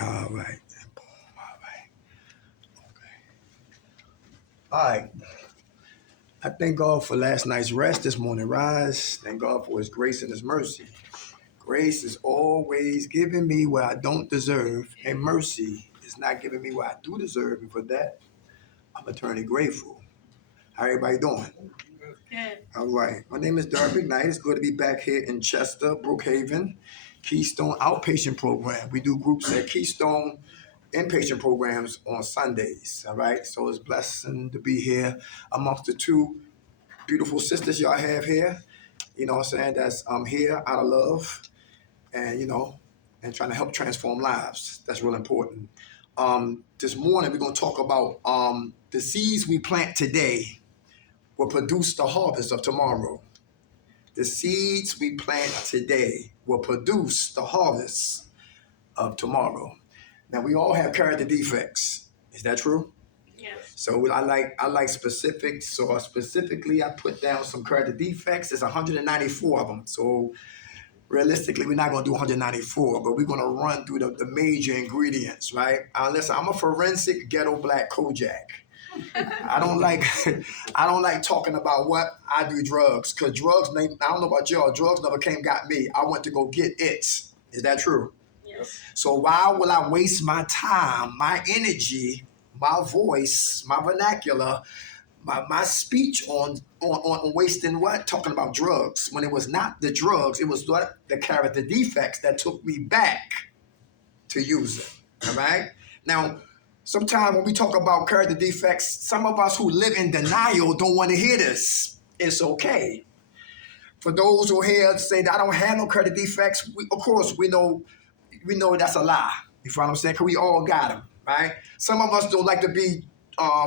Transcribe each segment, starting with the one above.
All right. All right. All right. I thank God for last night's rest, this morning rise. Thank God for his grace and his mercy. Grace is always giving me what I don't deserve, and mercy is not giving me what I do deserve. And for that, I'm eternally grateful. How everybody doing? Good. All right. My name is Darby Knight. It's good to be back here in Chester, Brookhaven, Keystone Outpatient Program. We do groups at Keystone inpatient programs on Sundays. All right. So it's a blessing to be here amongst the two beautiful sisters y'all have here. You know what I'm saying? That's here out of love and, and trying to help transform lives. That's real important. This morning, we're going to talk about the seeds we plant today will produce the harvest of tomorrow. The seeds we plant today will produce the harvest of tomorrow. Now, we all have character defects. Is that true? Yes. So I like specifics. So specifically, I put down some character defects. There's 194 of them. So realistically, we're not going to do 194, but we're going to run through the major ingredients, right? Listen, I'm a forensic ghetto black Kojak. I don't like I don't like talking about what I do drugs, because drugs, I don't know about y'all, drugs never came got me. I went to go get it. Is that true? Yes. So why will I waste my time, my energy, my voice, my vernacular, my speech on wasting what? Talking about drugs, when it was not the drugs, it was what? The character defects that took me back to use it. All right? Now, sometimes when we talk about character defects, some of us who live in denial don't want to hear this. It's okay. For those who hear say that I don't have no character defects, of course we know that's a lie. You know what I'm saying? Because we all got them, right? Some of us don't like to be,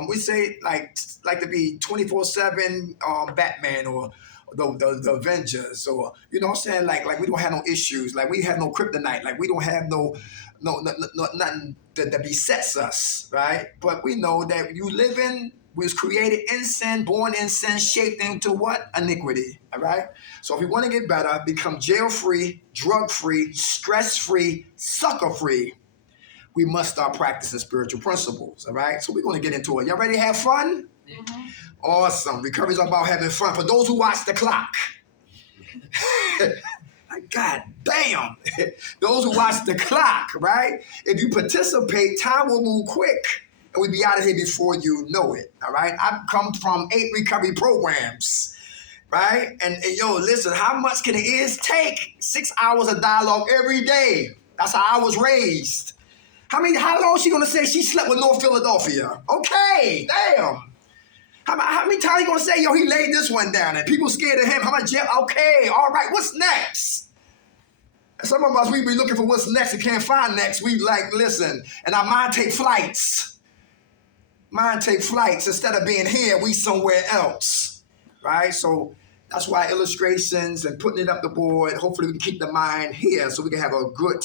we say like to be 24/7 Batman or the Avengers, or you know what I'm saying? Like we don't have no issues, like we have no kryptonite, like we don't have no nothing that besets us, right? But we know that we was created in sin, born in sin, shaped into what? Iniquity, all right? So if we want to get better, become jail-free, drug-free, stress-free, sucker-free, we must start practicing spiritual principles, all right? So we're going to get into it. Y'all ready to have fun? Mm-hmm. Awesome. Recovery is about having fun. For those who watch the clock, God damn. Those who watch the clock, right? If you participate, time will move quick. And we'll be out of here before you know it, all right? I've come from 8 recovery programs, right? And yo, listen, how much can the ears take? 6 hours of dialogue every day. That's how I was raised. How long is she going to say she slept with North Philadelphia? Okay, damn. How many times you going to say, yo, he laid this one down and people scared of him? How much? Okay, all right, what's next? Some of us, we be looking for what's next and can't find next. We like, listen, and our mind take flights. Mind take flights. Instead of being here, we somewhere else, right? So that's why illustrations and putting it up the board, hopefully we can keep the mind here so we can have a good,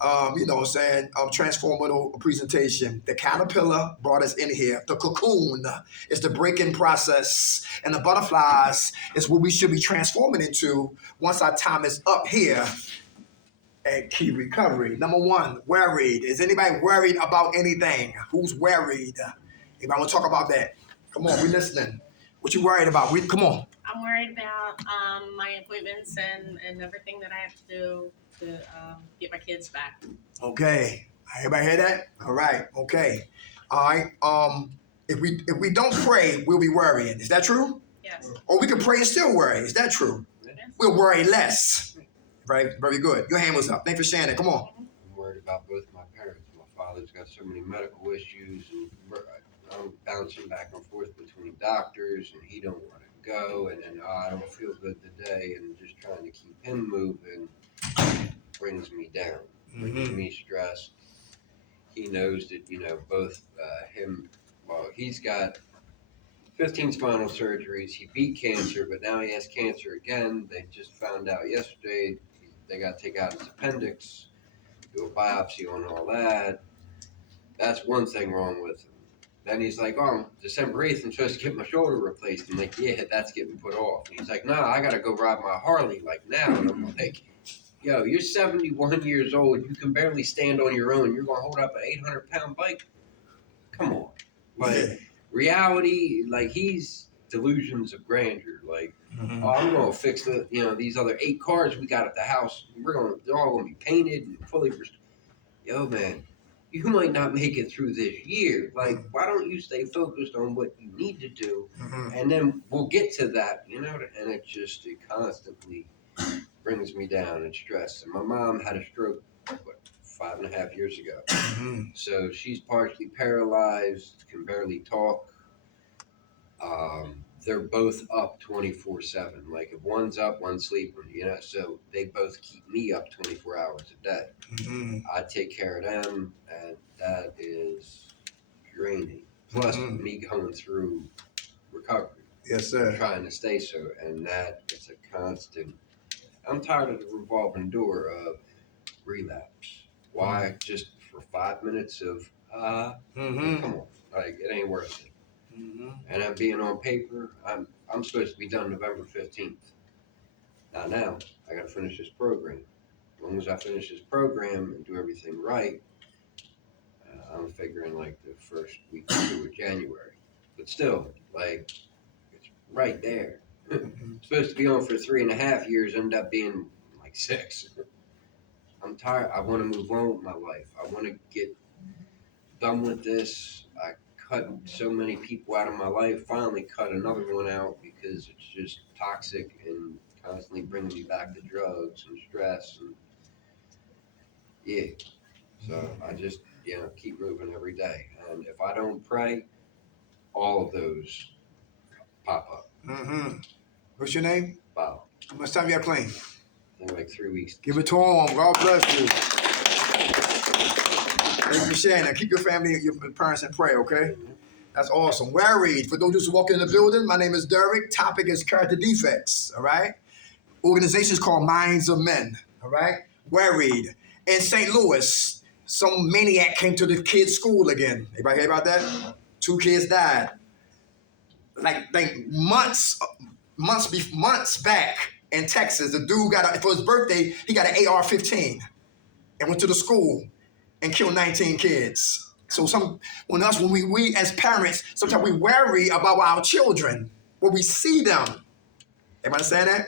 transformative presentation. The caterpillar brought us in here. The cocoon is the break-in process. And the butterflies is what we should be transforming into once our time is up here at Key Recovery. Number 1, worried. Is anybody worried about anything? Who's worried? Anybody want to talk about that? Come on, we listening. What you worried about? Come on. I'm worried about my appointments and everything that I have to do to get my kids back. Okay. Everybody hear that? All right. Okay. All right. If we don't pray, we'll be worrying. Is that true? Yes. Or we can pray and still worry. Is that true? Yes. We'll worry less. Right. Very good. Your hand was up. Thanks for sharing that. Come on. I'm worried about both my parents. My father's got so many medical issues, and I'm bouncing back and forth between doctors, and he don't want to go, and then I don't feel good today, and just trying to keep him moving brings me down, brings me stressed. He knows that both him. Well, he's got 15 spinal surgeries. He beat cancer, but now he has cancer again. They just found out yesterday they got to take out his appendix, do a biopsy on all that. That's one thing wrong with him. Then he's like, oh, December 8th, I'm supposed to get my shoulder replaced. I'm like, yeah, that's getting put off. And he's like, no, I got to go ride my Harley like now. And I'm like, Yo, you're 71 years old. You can barely stand on your own. You're gonna hold up an 800-pound bike? Come on. Yeah. Like reality, like he's delusions of grandeur. Like, Mhm. oh, I'm gonna fix these other 8 cars we got at the house. They're all gonna be painted and fully. Yo, man, you might not make it through this year. Like, why don't you stay focused on what you need to do, Mhm. and then we'll get to that. And it constantly brings me down and stress. And my mom had a stroke, what, 5.5 years ago. Mhm. So she's partially paralyzed, can barely talk. They're both up 24/7. Like if one's up, one's sleeping. So they both keep me up 24 hours a day. Mhm. I take care of them, and that is draining. Plus Mhm. me going through recovery, Yes, sir. trying to stay so, and that is a constant. I'm tired of the revolving door of relapse. Why? Just for 5 minutes of Mhm. come on, like it ain't worth it. Mhm. And I'm being on paper. I'm supposed to be done November 15th. Not now. I got to finish this program. As long as I finish this program and do everything right, I'm figuring like the first week or two of January. But still, like it's right there. Mhm. Supposed to be on for 3.5 years, end up being like 6. I'm tired. I want to move on with my life. I want to get done with this. I cut so many people out of my life. Finally, cut another one out because it's just toxic and constantly bringing me back to drugs and stress and yeah. So I just keep moving every day. And if I don't pray, all of those pop up. Mhm. What's your name? Wow. How much time you got playing? In like 3 weeks. Give it to him. God bless you. Thank you for sharing that. Keep your family, your parents in prayer, okay? That's awesome. Worried. For those who walk in the building, my name is Derek. Topic is character defects, all right? Organization is called Minds of Men, all right? Worried. In St. Louis, some maniac came to the kids' school again. Anybody hear about that? 2 kids died. Like months back in Texas, the dude for his birthday, he got an AR-15 and went to the school and killed 19 kids. So when we as parents, sometimes we worry about our children when we see them. Everybody understand that?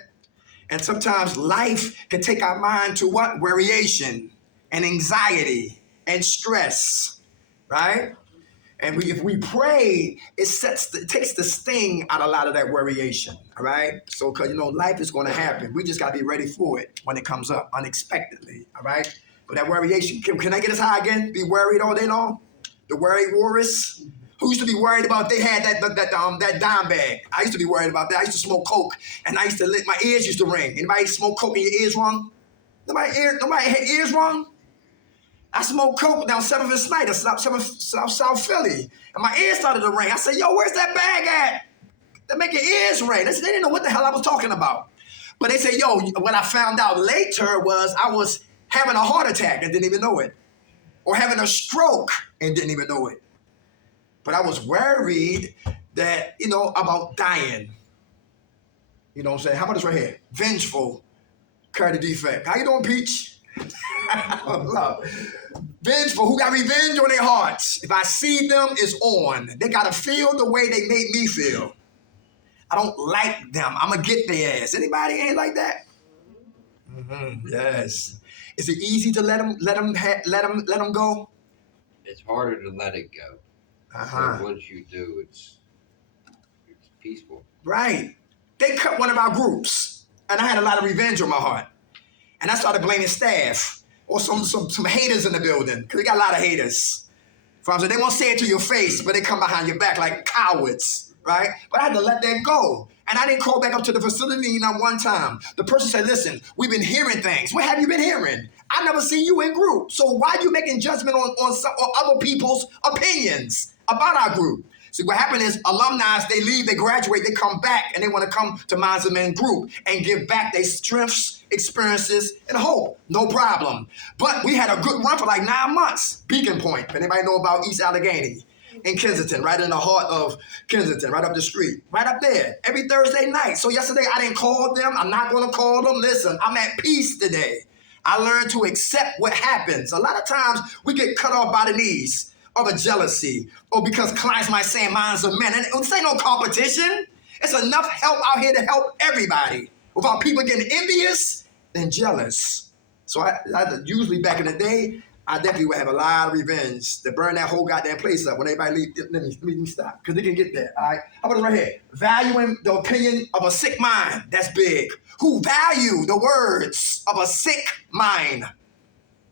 And sometimes life can take our mind to what? Variation and anxiety and stress, right? And if we pray, it takes the sting out of a lot of that variation, all right? So, because, life is going to happen. We just got to be ready for it when it comes up unexpectedly, all right? But that variation, can I get us high again? Be worried all day long? The worry warriors? Who used to be worried about they had that dime bag? I used to be worried about that. I used to smoke coke, and my ears used to ring. Anybody smoke coke and your ears rung? Nobody had ears rung? I smoked coke down 7th and Snyder, South Philly. And my ears started to ring. I said, yo, where's that bag at? They make your ears ring. They didn't know what the hell I was talking about. But they said, yo, what I found out later was I was having a heart attack and didn't even know it. Or having a stroke and didn't even know it. But I was worried that, about dying. You know what I'm saying? How about this right here? Vengeful, character defect. How you doing, Peach? Vengeful, who got revenge on their hearts. If I see them, it's on. They gotta feel the way they made me feel. I don't like them. I'm gonna get their ass. Anybody ain't like that? Mm-hmm. Yes. Is it easy to let them go? It's harder to let it go. But once you do, it's peaceful. Right. They cut one of our groups, and I had a lot of revenge on my heart. And I started blaming staff or some haters in the building, because we got a lot of haters. So they won't say it to your face, but they come behind your back like cowards, right? But I had to let that go. And I didn't call back up to the facility not one time. The person said, listen, we've been hearing things. What have you been hearing? I never seen you in group. So why are you making judgment on other people's opinions about our group? See, what happened is alumni, they leave, they graduate, they come back, and they want to come to Minds of Men group and give back their strengths, experiences, and hope. No problem. But we had a good run for like 9 months. Beacon Point, if anybody know about East Allegheny in Kensington, right in the heart of Kensington, right up the street, right up there, every Thursday night. So yesterday I didn't call them. I'm not going to call them. Listen, I'm at peace today. I learned to accept what happens. A lot of times we get cut off by the knees of a jealousy or because clients might say mine's a man. And this ain't no competition. It's enough help out here to help everybody without people getting envious and jealous. So I usually back in the day, I definitely would have a lot of revenge to burn that whole goddamn place up when everybody leave. Let me stop, because they can get there, all right? How about it right here? Valuing the opinion of a sick mind. That's big. Who value the words of a sick mind?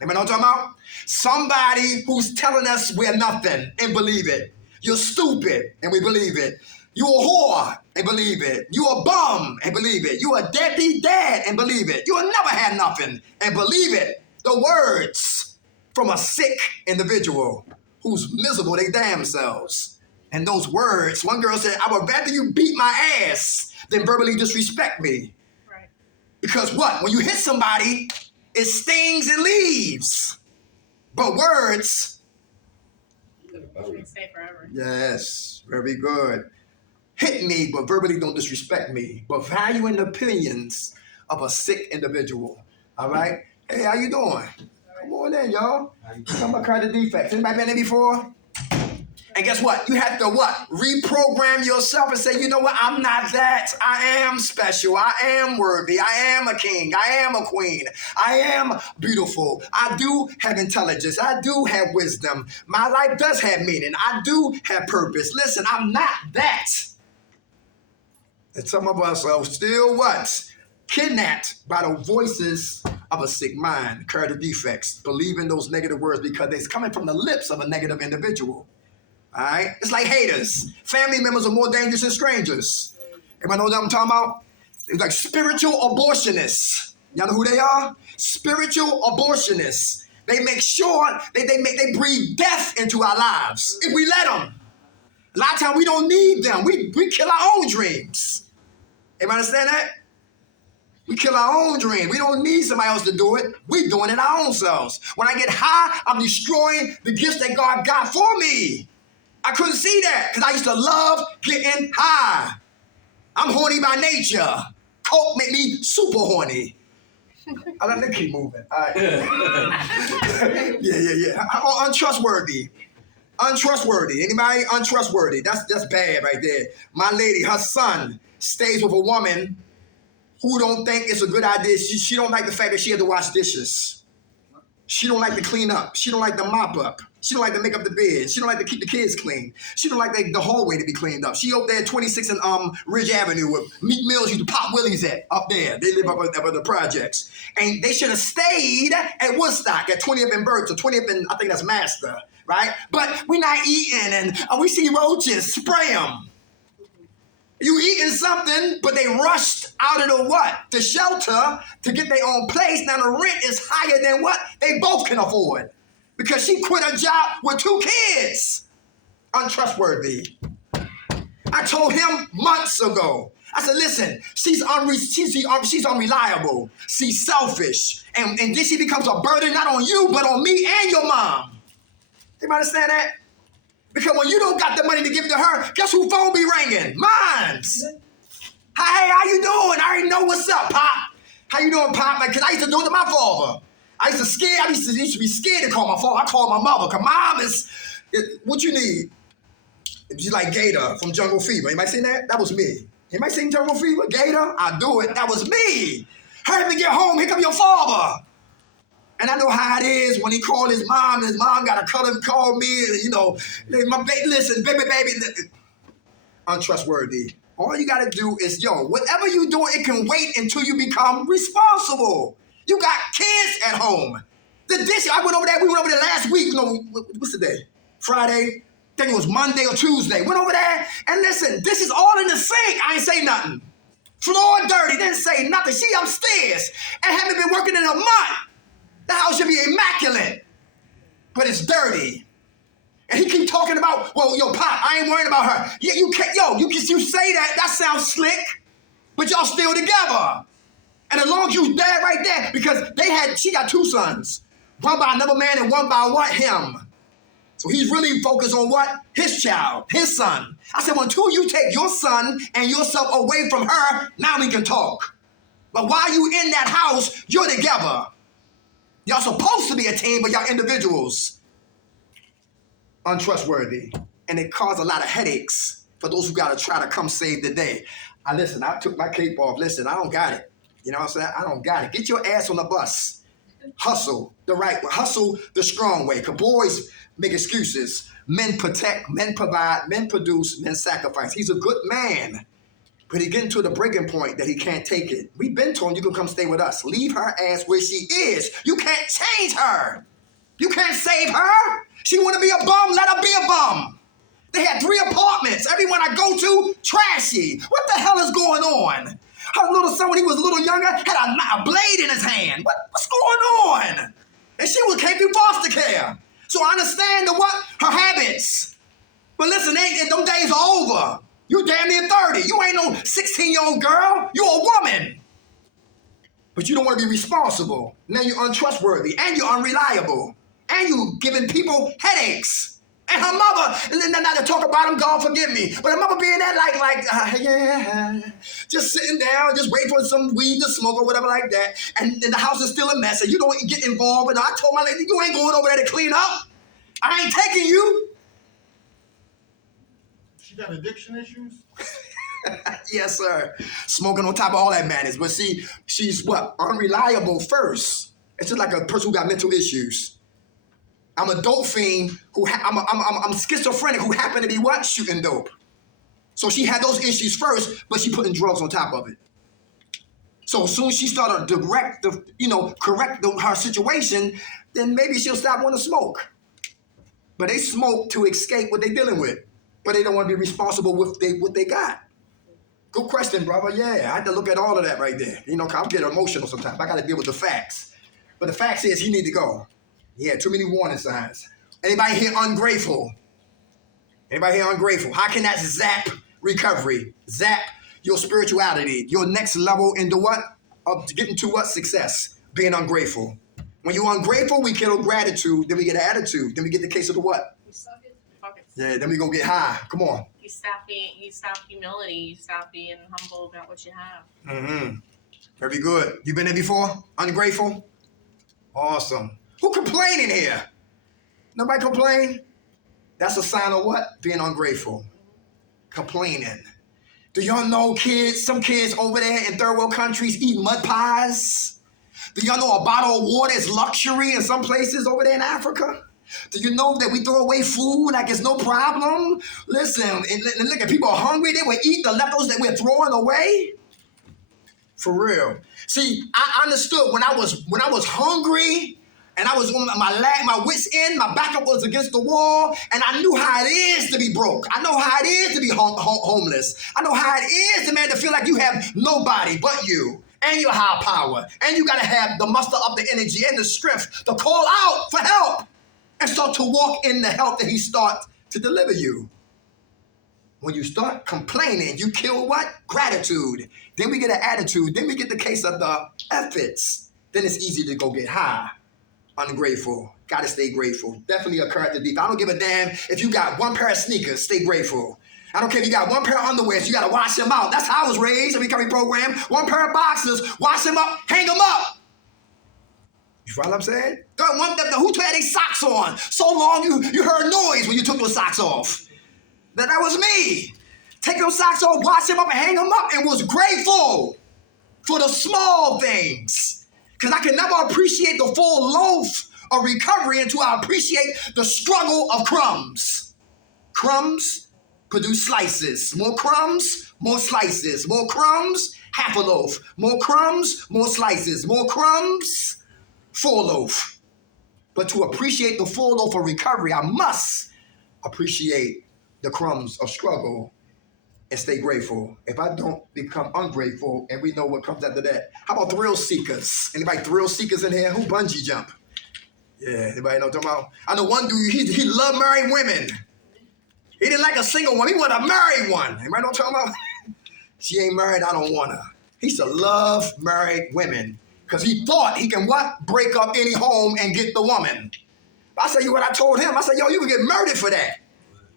Anybody know what I'm talking about? Somebody who's telling us we're nothing and believe it. You're stupid and we believe it. You a whore and believe it. You a bum and believe it. You a deadbeat dad and believe it. You'll never have nothing and believe it. The words from a sick individual who's miserable they damn selves. And those words, one girl said, I would rather you beat my ass than verbally disrespect me. Right. Because what? When you hit somebody, it stings and leaves. But words, They stay forever. yes, very good. Hit me, but verbally don't disrespect me. But valuing the opinions of a sick individual. All right? Hey, how you doing? Come on in, y'all. I'm gonna cry the defects. Anybody been there before? And guess what? You have to what? Reprogram yourself and say, you know what? I'm not that. I am special. I am worthy. I am a king. I am a queen. I am beautiful. I do have intelligence. I do have wisdom. My life does have meaning. I do have purpose. Listen, I'm not that. And some of us are still what? Kidnapped by the voices of a sick mind, carry the defects, believing those negative words because it's coming from the lips of a negative individual. All right? It's like haters. Family members are more dangerous than strangers. Everybody know what I'm talking about? It's like spiritual abortionists. Y'all know who they are? Spiritual abortionists. They make sure they breathe death into our lives if we let them. A lot of times we don't need them. We kill our own dreams. Everybody understand that? We kill our own dreams. We don't need somebody else to do it. We're doing it our own selves. When I get high, I'm destroying the gifts that God got for me. I couldn't see that because I used to love getting high. I'm horny by nature. Coke made me super horny. I let them keep moving. All right. Yeah. Untrustworthy. Untrustworthy. Anybody untrustworthy? That's bad right there. My lady, her son stays with a woman who don't think it's a good idea. She don't like the fact that she had to wash dishes. She don't like to clean up. She don't like to mop up. She don't like to make up the bed. She don't like to keep the kids clean. She don't like the hallway to be cleaned up. She up there at 26 and Ridge Avenue where Meat Mills used to pop willies at up there. They live up at the projects. And they should have stayed at Woodstock at 20th and Burks or 20th and I think that's Master, right? But we're not eating and we see roaches, spray them. You eating something, but they rushed out of the what? The shelter to get their own place. Now the rent is higher than what they both can afford. Because she quit her job with 2 kids. Untrustworthy. I told him months ago. I said, listen, she's unreliable. She's selfish. And then she becomes a burden not on you, but on me and your mom. You understand that? Because when you don't got the money to give to her, guess who phone be ringing? Mine's. Hey, how you doing? I already know what's up, Pop. How you doing, Pop? Because I used to do it to my father. I used to be scared to call my father. I called my mother. Because mom is, what you need? She's like Gator from Jungle Fever. Anybody seen that? That was me. Anybody seen Jungle Fever? Gator? I do it. That was me. Hurry to get home. Here come your father. And I know how it is when he called his mom, and his mom got to call me, and, you know, my baby, listen, baby. Untrustworthy. All you got to do is, whatever you do, it can wait until you become responsible. You got kids at home. The dish, we went over there last week. What's the day? Friday? I think it was Monday or Tuesday. Went over there, and listen, this is all in the sink. I ain't say nothing. Floor dirty, didn't say nothing. She upstairs and haven't been working in a month. The house should be immaculate, but it's dirty. And he keep talking about, well, Pop, I ain't worrying about her. Yeah, you can't, you say that sounds slick, but y'all still together. And as long as you there right there, because she got 2 sons, one by another man and one by what? Him. So he's really focused on what? His child, his son. I said, well, until you take your son and yourself away from her, now we can talk. But while you in that house, you're together. Y'all supposed to be a team, but y'all individuals. Untrustworthy. And it caused a lot of headaches for those who got to try to come save the day. I took my cape off. Listen, I don't got it. You know what I'm saying? I don't got it. Get your ass on the bus. Hustle the right way. Hustle the strong way. Because boys make excuses. Men protect, men provide, men produce, men sacrifice. He's a good man. But he getting to the breaking point that he can't take it. We've been told you can come stay with us. Leave her ass where she is. You can't change her. You can't save her. She want to be a bum, let her be a bum. They had 3 apartments. Everyone I go to, trashy. What the hell is going on? Her little son, when he was a little younger, had a blade in his hand. What's going on? And she came through foster care. So I understand her habits. But listen, them days are over. You damn near 30. You ain't no 16-year-old girl. You a woman. But you don't want to be responsible. Now you're untrustworthy and you're unreliable. And you giving people headaches. And her mother, not to talk about him, God forgive me, but her mother being that yeah, just sitting down, just waiting for some weed to smoke or whatever like that. And the house is still a mess and you don't get involved. And I told my lady, you ain't going over there to clean up. I ain't taking you. She got addiction issues? Yes, sir. Smoking on top of all that madness. But see, she's what? Unreliable first. It's just like a person who got mental issues. I'm a dope fiend I'm schizophrenic who happened to be what? Shooting dope. So she had those issues first, but she putting drugs on top of it. So as soon as she started to correct her situation, then maybe she'll stop wanting to smoke. But they smoke to escape what they're dealing with. But they don't want to be responsible with what they got. Good question, brother. Yeah, I had to look at all of that right there. You know, I get emotional sometimes. I got to deal with the facts. But the fact is, he need to go. He had too many warning signs. Anybody here ungrateful? Anybody here ungrateful? How can that zap recovery? Zap your spirituality, your next level into what? Of getting to what? Success. Being ungrateful. When you're ungrateful, we kill gratitude. Then we get attitude. Then we get the case of the what? You suck it. Fuck it. Yeah, then we go get high. Come on. You stop humility. You stop being humble about what you have. Mm-hmm. Very good. You been there before? Ungrateful? Awesome. Who complaining here? Nobody complain? That's a sign of what? Being ungrateful. Complaining. Do y'all know some kids over there in third world countries eat mud pies? Do y'all know a bottle of water is luxury in some places over there in Africa? Do you know that we throw away food like it's no problem? Listen, and look, at people are hungry, they will eat the leftovers that we're throwing away. For real. See, I understood when I was hungry and I was on my wits end, my back up was against the wall, and I knew how it is to be broke. I know how it is to be homeless. I know how it is, man, to feel like you have nobody but you and your high power. And you got to have the muster of the energy and the strength to call out for help and start to walk in the help that he starts to deliver you. When you start complaining, you kill what? Gratitude. Then we get an attitude. Then we get the case of the efforts. Then it's easy to go get high. Ungrateful. Gotta stay grateful. Definitely a character deep. I don't give a damn if you got one pair of sneakers, stay grateful. I don't care if you got one pair of underwear, so you gotta wash them out. That's how I was raised in a recovery program. One pair of boxers, wash them up, hang them up. You follow what I'm saying? Who had their socks on? So long you heard noise when you took those socks off. That was me. Take those socks off, wash them up, and hang them up, and was grateful for the small things. Because I can never appreciate the full loaf of recovery until I appreciate the struggle of crumbs. Crumbs produce slices. More crumbs, more slices. More crumbs, half a loaf. More crumbs, more slices. More crumbs, full loaf. But to appreciate the full loaf of recovery, I must appreciate the crumbs of struggle and stay grateful. If I don't become ungrateful, and we know what comes after that. How about thrill seekers? Anybody thrill seekers in here? Who bungee jump? Yeah, anybody know what I'm talking about? I know one dude, he loved married women. He didn't like a single one. He wanted a married one. Anybody know what I'm talking about? She ain't married, I don't want her. He used to love married women because he thought he can what? Break up any home and get the woman. I said, what I told him, I said, yo, you can get murdered for that.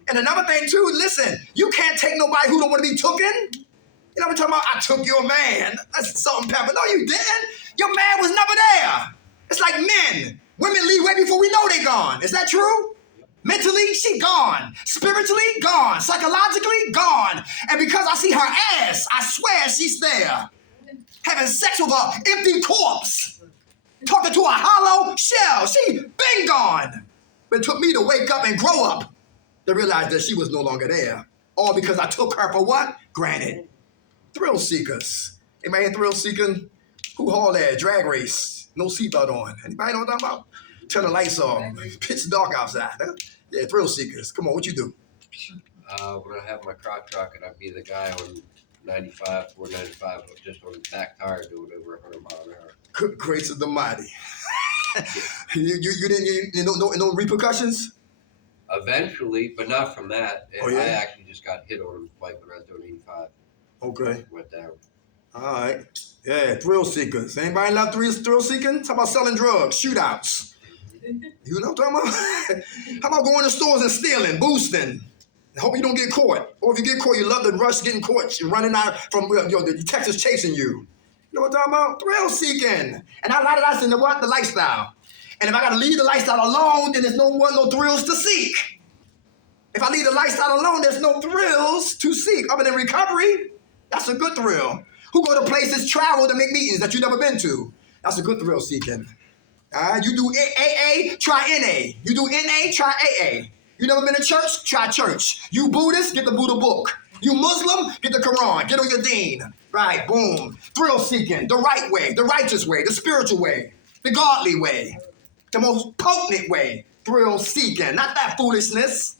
And another thing too, listen, you can't take nobody who don't want to be tooken. You know what I'm talking about? I took your man. That's salt and pepper. No, you didn't. Your man was never there. It's like men. Women leave way before we know they're gone. Is that true? Mentally, she gone. Spiritually, gone. Psychologically, gone. And because I see her ass, I swear she's there. Having sex with an empty corpse. Talking to a hollow shell. She been gone. But it took me to wake up and grow up to realize that she was no longer there. All because I took her for what? Granted. Thrill seekers. Anybody here thrill seeking? Who haul that? Drag race. No seatbelt on. Anybody know what I'm talking about? Turn the lights off. Pitch dark outside. Huh? Yeah, thrill seekers. Come on, what you do? When I have my crotch rocket, I'd be the guy on 95, 495, just on the back tire doing over 100 miles an hour. Grace of the mighty. you didn't no repercussions? Eventually, but not from that. Oh, yeah? I actually just got hit on a bike when I was doing 85. Okay. Went down. All right. Yeah, thrill seekers. Anybody love thrill seeking? How about selling drugs, shootouts? You know what I'm talking about? How about going to stores and stealing, boosting? Hope you don't get caught. Or if you get caught, you love the rush getting caught, running out from the detectives chasing you. You know what I'm talking about? Thrill seeking. And a lot of that's in the what? The lifestyle. And if I gotta leave the lifestyle alone, then there's no thrills to seek. If I leave the lifestyle alone, there's no thrills to seek. Other than recovery, that's a good thrill. Who go to places, travel to make meetings that you've never been to? That's a good thrill seeking. You do AA, try NA. You do NA, try AA. You never been to church? Try church. You Buddhist? Get the Buddha book. You Muslim? Get the Quran. Get on your deen. Right, boom. Thrill seeking, the right way, the righteous way, the spiritual way, the godly way, the most potent way. Thrill seeking, not that foolishness.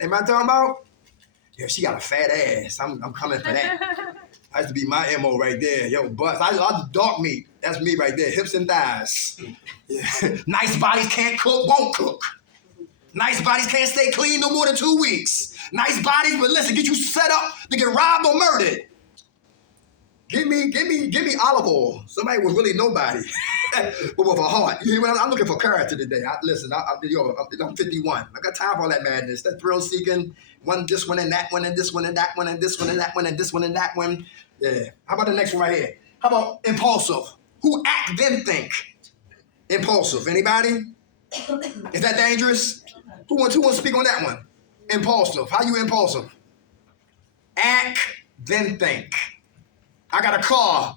Am I talking about? Yeah, she got a fat ass. I'm coming for that. That used to be my MO right there. Yo, butts. I love dog meat. That's me right there. Hips and thighs. Yeah. Nice bodies can't cook, won't cook. Nice bodies can't stay clean no more than 2 weeks. Nice bodies, but listen, get you set up to get robbed or murdered. Give me olive oil. Somebody was really nobody, but with a heart. You hear what I'm looking for character today. I'm 51. I got time for all that madness. That thrill seeking. This one and that one and this one and that one and this one and that one and this one and that one. Yeah. How about the next one right here? How about impulsive? Who act then think? Impulsive. Anybody? Is that dangerous? Who wants to speak on that one? Impulsive. How you impulsive? Act then think. I got a car,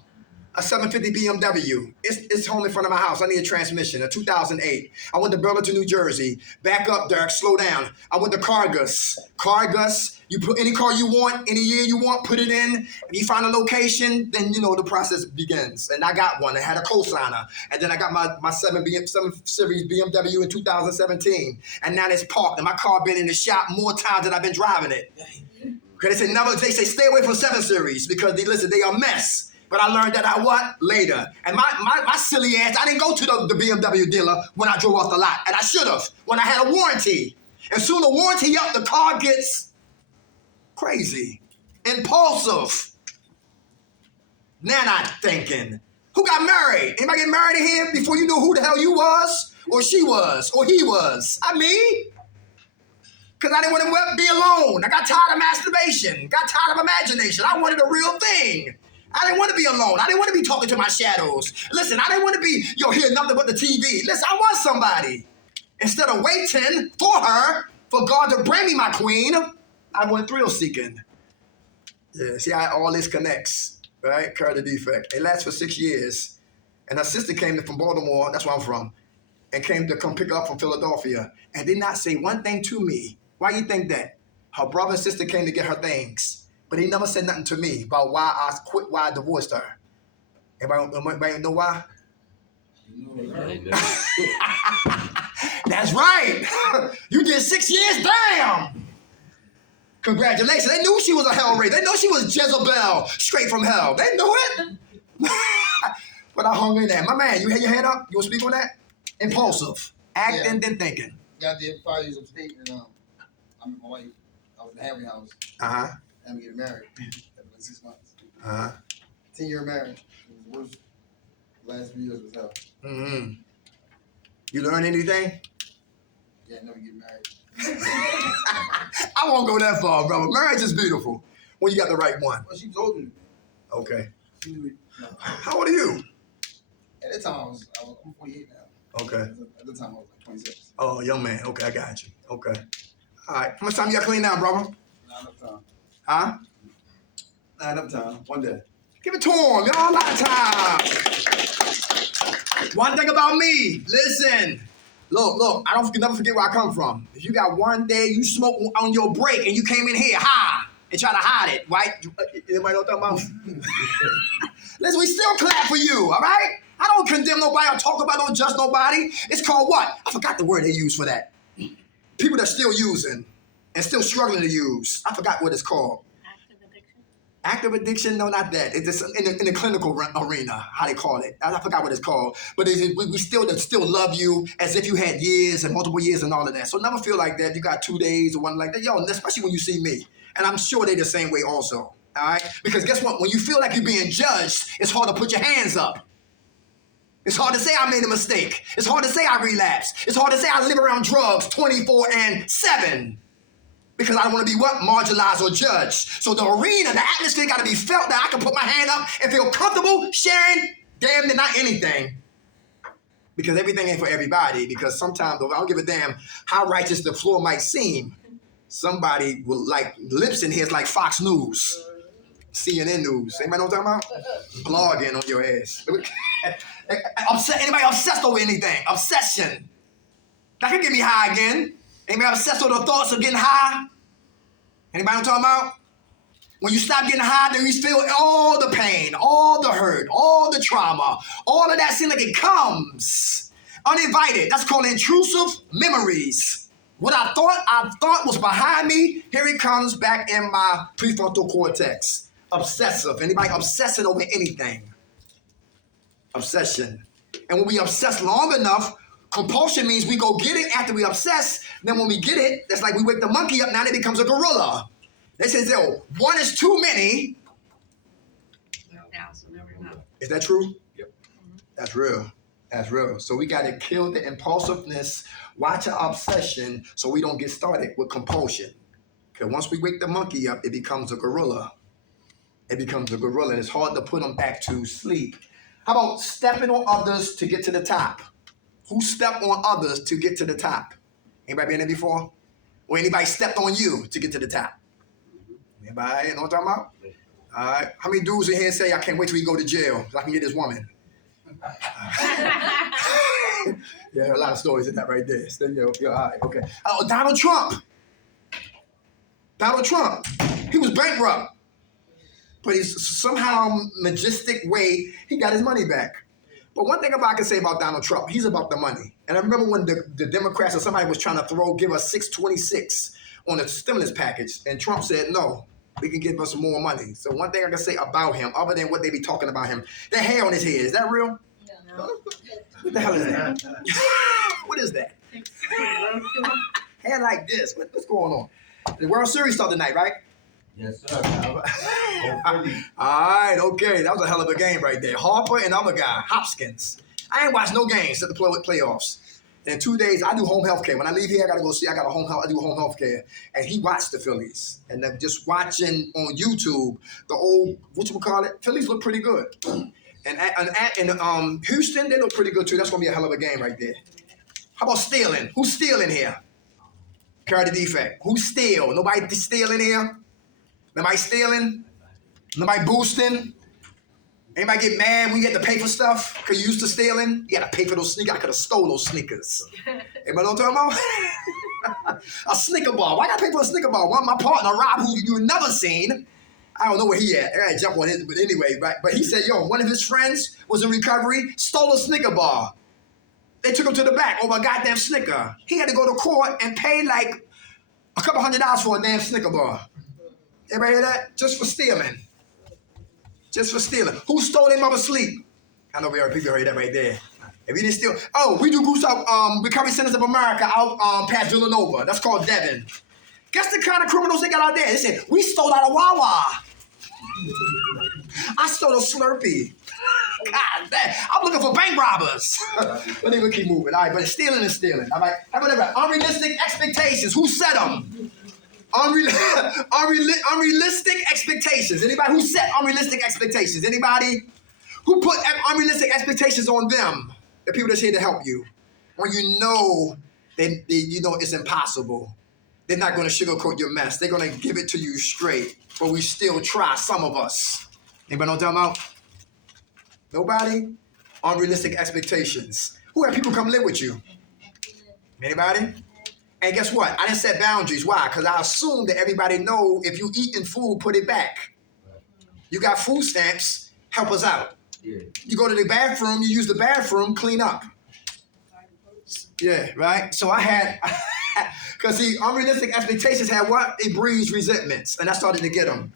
a 750 BMW. It's home in front of my house. I need a transmission, a 2008. I went to Burlington, New Jersey. Back up, Dirk, slow down. I went to Cargus. Cargus, you put any car you want, any year you want, put it in. If you find a location, then you know the process begins. And I got one. I had a cosigner. And then I got my 7 Series BMW in 2017. And now it's parked. And my car been in the shop more times than I've been driving it. Because they say stay away from 7 Series because they are a mess. But I learned that later. And my silly ass, I didn't go to the BMW dealer when I drove off the lot. And I should have, when I had a warranty. And soon the warranty up, the car gets crazy. Impulsive. Now not thinking. Who got married? Anybody get married in here before you knew who the hell you was? Or she was? Or he was? Me? Because I didn't want to be alone. I got tired of masturbation. Got tired of imagination. I wanted a real thing. I didn't want to be alone. I didn't want to be talking to my shadows. Listen, I didn't want to be, hear nothing but the TV. Listen, I want somebody. Instead of waiting for her, for God to bring me my queen, I went thrill seeking. Yeah, see how all this connects, right? Character defect. It lasts for 6 years. And her sister came from Baltimore, that's where I'm from, and came to come pick her up from Philadelphia and did not say one thing to me. Why you think that? Her brother and sister came to get her things, but they never said nothing to me about why I divorced her. Everybody know why? That's right. You did 6 years, damn. Congratulations. They knew she was a hell raiser. They knew she was Jezebel, straight from hell. They knew it. But I hung in there. My man, you had your hand up? You want to speak on that? Impulsive. Acting, then thinking. Yeah, I did 5 years upstate, and I'm with my wife. I was in the halfway house. And we get married. After 6 months. 10-year marriage. It was the worst. The last 3 years was hell. Mm-hmm. You learn anything? Yeah, never get married. I won't go that far, brother. Marriage is beautiful when you got the right one. Well, she was older than me. Okay. She was, How old are you? At that time, I'm 48 now. Okay. At the time, I was like 26. Oh, young man. Okay, I got you. Okay. All right. How much time you got clean now, brother? Not enough time. Huh? Not enough time. One day. Give it to him. Y'all a lot of time. One thing about me, listen. Look, I don't never forget where I come from. If you got one day you smoke on your break and you came in here high and try to hide it, right? Anybody know what I'm talking about? Listen, we still clap for you, all right? I don't condemn nobody or talk about, don't judge nobody. It's called what? I forgot the word they use for that. People that still using and still struggling to use. I forgot what it's called. Active addiction? No, not that. It's just in the clinical arena, how they call it. I forgot what it's called. But we still love you as if you had years and multiple years and all of that. So never feel like that. You got 2 days or one like that. Yo, especially when you see me. And I'm sure they're the same way also. All right? Because guess what? When you feel like you're being judged, it's hard to put your hands up. It's hard to say I made a mistake. It's hard to say I relapsed. It's hard to say I live around drugs 24/7. Because I don't want to be what? Marginalized or judged. So the arena, the atmosphere got to be felt that I can put my hand up and feel comfortable sharing damn near not anything. Because everything ain't for everybody. Because sometimes, though, I don't give a damn how righteous the floor might seem. Somebody will like lips in here is like Fox News, CNN News. Anybody know what I'm talking about? Blogging on your ass. Anybody obsessed over anything? Obsession. That can get me high again. Anybody obsessed with the thoughts of getting high? Anybody know what I'm talking about? When you stop getting high, then you feel all the pain, all the hurt, all the trauma, all of that seems like it comes uninvited. That's called intrusive memories. What I thought was behind me, here it comes back in my prefrontal cortex. Obsessive. Anybody obsessing over anything? Obsession. And when we obsess long enough, compulsion means we go get it after we obsess. Then when we get it, that's like we wake the monkey up. Now it becomes a gorilla. They say, yo, one is too many. Is that true? Yep. That's real. That's real. So we got to kill the impulsiveness, watch our obsession so we don't get started with compulsion. Because once we wake the monkey up, it becomes a gorilla. It becomes a gorilla. It's hard to put them back to sleep. How about stepping on others to get to the top? Who stepped on others to get to the top? Anybody been there before? Or anybody stepped on you to get to the top? Anybody know what I'm talking about? All right. How many dudes in here say, I can't wait till we go to jail so I can get this woman? Yeah, a lot of stories in that right there. All right, okay. Oh, Donald Trump. He was bankrupt. But he's somehow majestic way, he got his money back. But one thing I can say about Donald Trump, he's about the money. And I remember when the Democrats or somebody was trying to give us 626 on the stimulus package, and Trump said, no, we can give us more money. So one thing I can say about him, other than what they be talking about him, that hair on his head, is that real? No. What the hell is that? What is that? Hair like this. What's going on? The World Series started tonight, right? Yes, sir. All right, okay. That was a hell of a game right there. Harper and other guy, Hopkins. I ain't watched no games except the playoffs. In 2 days, I do home health care. When I leave here, I got to go see. I do home health care. And he watched the Phillies. And then just watching on YouTube, the old, Phillies look pretty good. And Houston, they look pretty good too. That's going to be a hell of a game right there. How about stealing? Who's stealing here? Carry the defect. Who's steal? Nobody stealing here? Nobody stealing? Nobody boosting? Anybody get mad when you had to pay for stuff because you used to stealing? You got to pay for those sneakers. I could have stole those sneakers. Anybody know what I'm talking about? A Snicker bar. Why got to pay for a Snicker bar? One, my partner, Rob, who you never seen, I don't know where he at. I got to jump on it. But anyway, right? But he said, yo, one of his friends was in recovery, stole a Snicker bar. They took him to the back over a goddamn Snicker. He had to go to court and pay like a couple $100 for a damn Snicker bar. Everybody hear that? Just for stealing. Just for stealing. Who stole their mother's sleep? I know people heard that right there. If you didn't steal, we do groups of Recovery Centers of America out past Villanova. That's called Devon. Guess the kind of criminals they got out there. They said, we stole out of Wawa. I stole a Slurpee. God damn. I'm looking for bank robbers. But they will keep moving. All right, but stealing is stealing. All right, how about that? Unrealistic expectations. Who set them? Unrealistic expectations. Anybody who set unrealistic expectations? Anybody? Who put unrealistic expectations on them? The people that's here to help you. When you know you know it's impossible. They're not going to sugarcoat your mess. They're going to give it to you straight. But we still try, some of us. Anybody know what I'm talking about? Nobody? Unrealistic expectations. Who have people come live with you? Anybody? And guess what? I didn't set boundaries. Why? Because I assume that everybody know if you eating food, put it back. You got food stamps, help us out. Yeah. You go to the bathroom, you use the bathroom, clean up. Yeah, right? So I had, because see, unrealistic expectations had what? It breeds resentments. And I started to get them.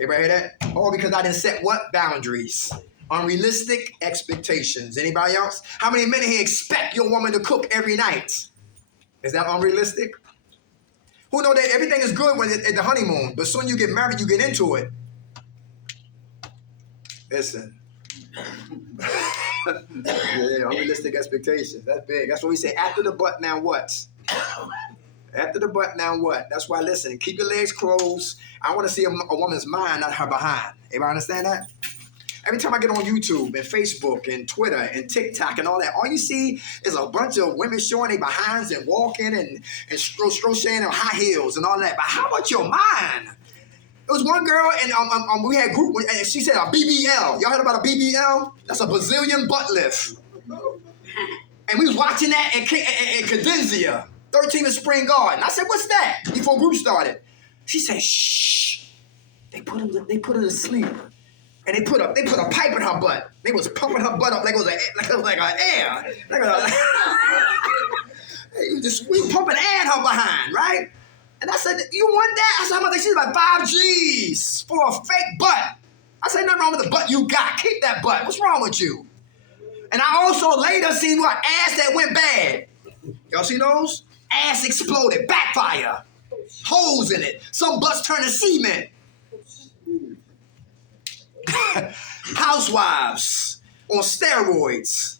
Everybody hear that? All because I didn't set what? Boundaries. Unrealistic expectations. Anybody else? How many men here expect your woman to cook every night? Is that unrealistic? Who know that everything is good when at the honeymoon, but soon you get married, you get into it. Listen. Yeah, unrealistic expectations. That's big. That's what we say. After the butt, now what? After the butt, now what? That's why, listen, keep your legs closed. I want to see a woman's mind, not her behind. Everybody understand that? Every time I get on YouTube and Facebook and Twitter and TikTok and all that, all you see is a bunch of women showing their behinds and walking and crocheting on high heels and all that. But how about your mind? It was one girl and we had a group and she said a BBL. Y'all heard about a BBL? That's a Brazilian butt lift. And we was watching that in Cadenzia, 13th and Spring Garden. I said, what's that? Before group started. She said, shh. They put her to sleep. And they put a pipe in her butt. They was pumping her butt up like it was an air. We pumping air in her behind, right? And I said, you want that? I said, how much? She's like 5 G's for a fake butt. I said, nothing wrong with the butt you got. Keep that butt. What's wrong with you? And I also later seen what? Ass that went bad. Y'all see those? Ass exploded, backfire. Holes in it. Some butts turned to cement. Housewives on steroids.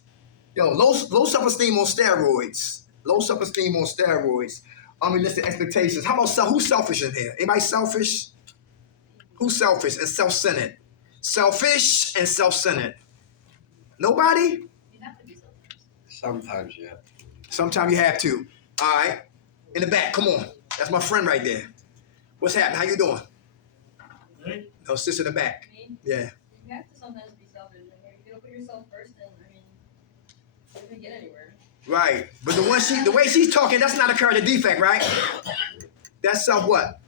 Yo, low self-esteem on steroids. Low self-esteem on steroids. Unrealistic expectations. How about who's selfish in here? Anybody selfish? Who's selfish and self-centered? Selfish and self-centered. Nobody? You have to be selfish. Sometimes, yeah. Sometimes you have to. All right. In the back, come on. That's my friend right there. What's happening? How you doing? Hey. No, sis in the back. Me? Yeah. You have to sometimes be selfish. I mean, if you don't put yourself first, then you're not gonna get anywhere. Right. But the way she's talking, that's not a character defect, right? That's self what?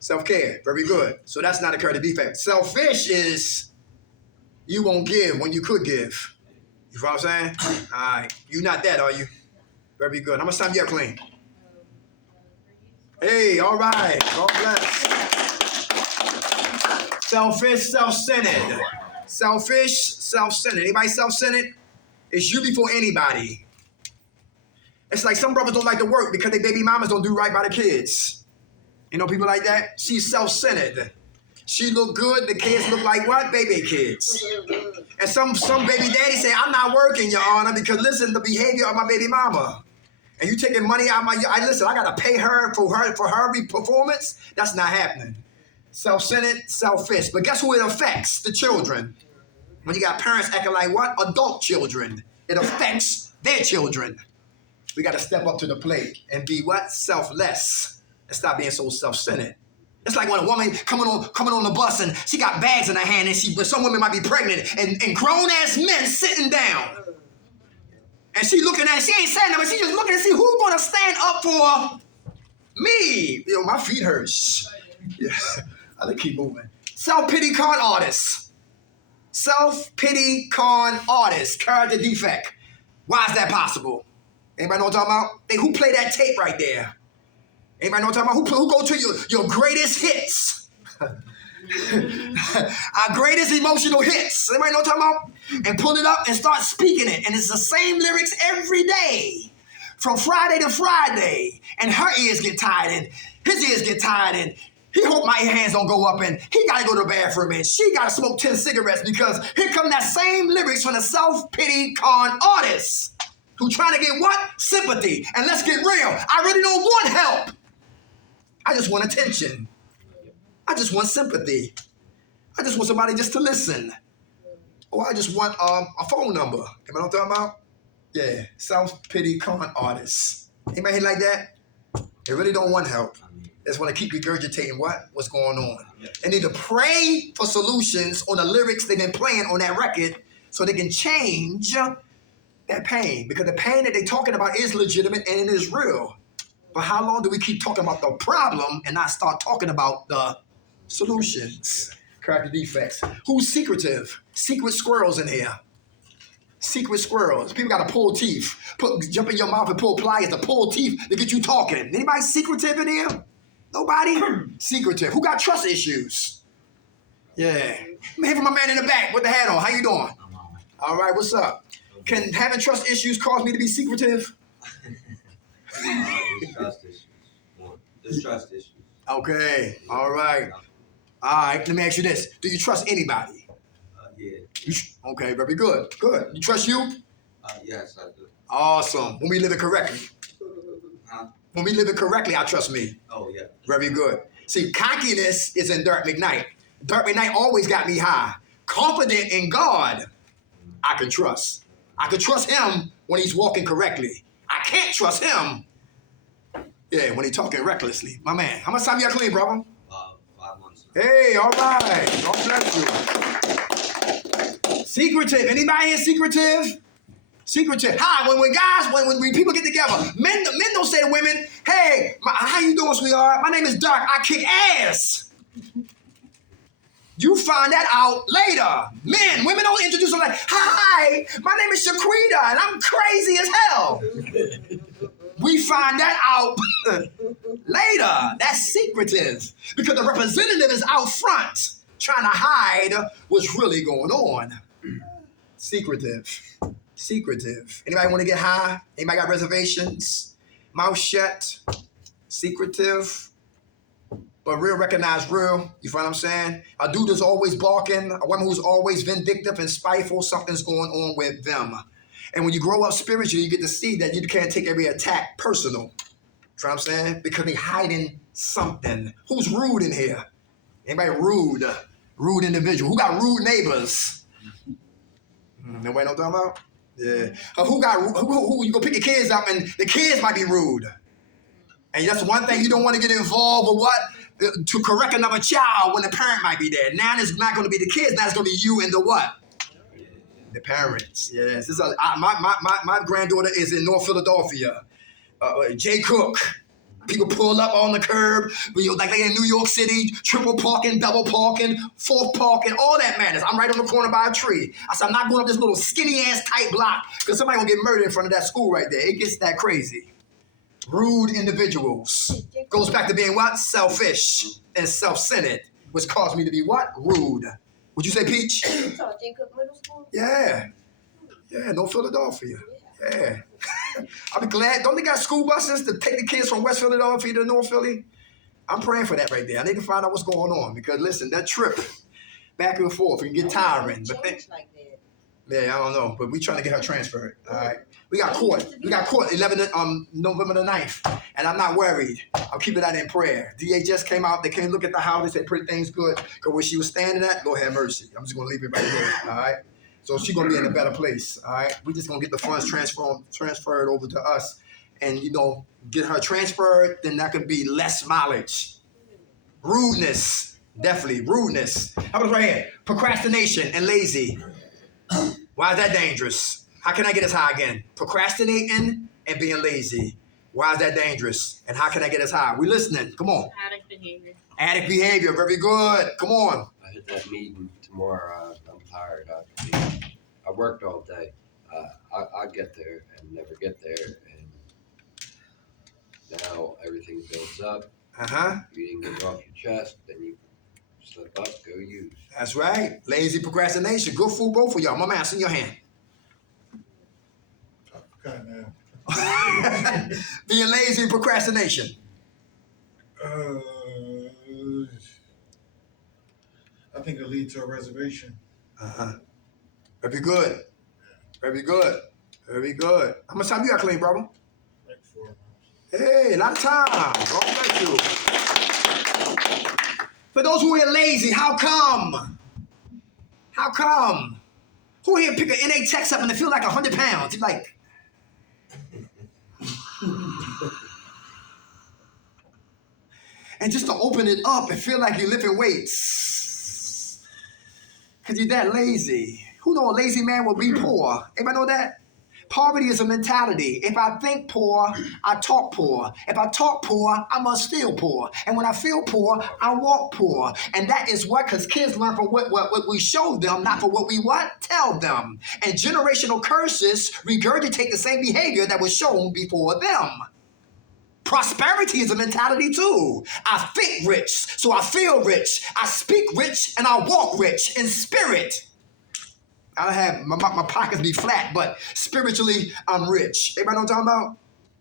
Self-care. Very good. So that's not a character defect. Selfish is you won't give when you could give. You know what I'm saying? All right. You not that, are you? Very good. How much time you have, Clean? 3 Hey, all right. God bless. Selfish, self-centered. Selfish, self-centered. Anybody self-centered? It's you before anybody. It's like some brothers don't like to work because their baby mamas don't do right by the kids. You know people like that? She's self-centered. She look good, the kids look like what? Baby kids. And some baby daddy say, I'm not working, Your Honor, because listen, the behavior of my baby mama. And you taking money out of my, I gotta pay her for her performance? That's not happening. Self-centered, selfish. But guess who it affects? The children. When you got parents acting like what? Adult children. It affects their children. We got to step up to the plate and be what? Selfless. And stop being so self-centered. It's like when a woman coming on the bus and she got bags in her hand and but some women might be pregnant and grown-ass men sitting down. And she looking at it, she ain't saying nothing, she just looking to see who's going to stand up for me. You know, my feet hurt. Yeah, I'll keep moving. Self-pity con artists. Self-pity con artist, character defect. Why is that possible? Anybody know what I'm talking about? Hey, who play that tape right there? Anybody know what I'm talking about? Who go to your greatest hits? Our greatest emotional hits. Anybody know what I'm talking about? And pull it up and start speaking it. And it's the same lyrics every day. From Friday to Friday. And her ears get tired and his ears get tired and he hope my hands don't go up and he got to go to the bathroom and she got to smoke 10 cigarettes because here come that same lyrics from the self-pity con artist who trying to get what? Sympathy. And let's get real. I really don't want help. I just want attention. I just want sympathy. I just want somebody just to listen. Oh, I just want a phone number. You know what I'm talking about? Yeah, self-pity con artists. Anybody like that? They really don't want help. They just want to keep regurgitating what's going on. They need to pray for solutions on the lyrics they've been playing on that record so they can change that pain. Because the pain that they're talking about is legitimate and it is real. But how long do we keep talking about the problem and not start talking about the solutions? Character defects. Who's secretive? Secret squirrels in here. Secret squirrels. People got to pull teeth. Jump in your mouth and pull pliers to pull teeth to get you talking. Anybody secretive in here? Nobody? Secretive. Who got trust issues? Yeah. Let me hear from my man in the back with the hat on. How you doing? All right, what's up? Can having trust issues cause me to be secretive? Just trust issues. Just trust issues. Okay. All right. All right. Let me ask you this. Do you trust anybody? Yeah. Okay, very good. Good. You trust you? Yes, I do. Awesome. When we live it correctly. Huh? When we live it correctly, I trust me. Oh, yeah. Very good. See, cockiness is in Dirt McKnight. Dirt McKnight always got me high. Confident in God, I can trust. I can trust him when he's walking correctly. I can't trust him, when he's talking recklessly. My man, how much time you got clean, brother? 5 months. Hey, all right. God bless you. Secretive. Anybody here secretive? Secretive. Hi, when people get together, men don't say to women, hey, how you doing, sweetheart? My name is Doc. I kick ass. You find that out later. Women don't introduce them like, hi, my name is Shaquita, and I'm crazy as hell. We find that out later. That's secretive. Because the representative is out front trying to hide what's really going on. Secretive. Secretive. Anybody want to get high? Anybody got reservations? Mouth shut. Secretive. But real recognize real. You find what I'm saying? A dude is always barking. A woman who's always vindictive and spiteful. Something's going on with them. And when you grow up spiritually, you get to see that you can't take every attack personal. You know what I'm saying? Because they hiding something. Who's rude in here? Anybody rude? Rude individual. Who got rude neighbors? Nobody know what I'm talking about? Yeah. Who you go pick your kids up and the kids might be rude. And that's one thing you don't want to get involved with what? To correct another child when the parent might be there. Now it's not going to be the kids. Now it's going to be you and the what? The parents. Yes. My granddaughter is in North Philadelphia. Jay Cook. People pull up on the curb, like they in New York City, triple parking, double parking, fourth parking, all that matters. I'm right on the corner by a tree. I said, I'm not going up this little skinny ass tight block because somebody gonna get murdered in front of that school right there. It gets that crazy. Rude individuals. Goes back to being what? Selfish and self-centered, which caused me to be what? Rude. Would you say, Peach? You taught Jay Cook Middle School? Yeah. Yeah, North Philadelphia. Yeah. I'll be glad. Don't they got school buses to take the kids from West Philadelphia to North Philly? I'm praying for that right there. I need to find out what's going on because, listen, that trip back and forth can get tiring. But Like that. yeah, I don't know. But we trying to get her transferred. All right. We got court. 11 November the 9th. And I'm not worried. I'm keeping that in prayer. DHS came out. They came look at the house. They said, pretty things good. Because where she was standing at, Lord have mercy. I'm just going to leave it right there. All right. So she's going to be in a better place, all right? We're just going to get the funds transferred over to us and, get her transferred, then that could be less mileage. Rudeness, definitely, rudeness. How about right here? Procrastination and lazy. Why is that dangerous? How can I get as high again? Procrastinating and being lazy. Why is that dangerous? And how can I get as high? We listening. Come on. Addict behavior. Addict behavior. Very good. Come on. I hit that meeting tomorrow. I'm tired. I worked all day. I get there and never get there, and now everything builds up. You didn't get it off your chest, then you slip up, go use. That's right. Lazy procrastination. Good food, both of y'all. My man, send your hand. Being lazy and procrastination. I think it'll lead to a reservation. Very good. Very good. Very good. How much time you got clean, brother? Like 4 months. Hey, a lot of time. God bless you. For those who are lazy, how come? How come? Who here pick an NA text up and it feel like 100 pounds? You're like, and just to open it up and feel like you're lifting weights. Because you're that lazy. Who know a lazy man will be poor? Anybody know that? Poverty is a mentality. If I think poor, I talk poor. If I talk poor, I must feel poor. And when I feel poor, I walk poor. And that is what? Because kids learn from what we show them, not for what we what? Tell them. And generational curses regurgitate the same behavior that was shown before them. Prosperity is a mentality too. I think rich, so I feel rich. I speak rich, and I walk rich in spirit. I have my pockets be flat, but spiritually I'm rich. Everybody know what I'm talking about?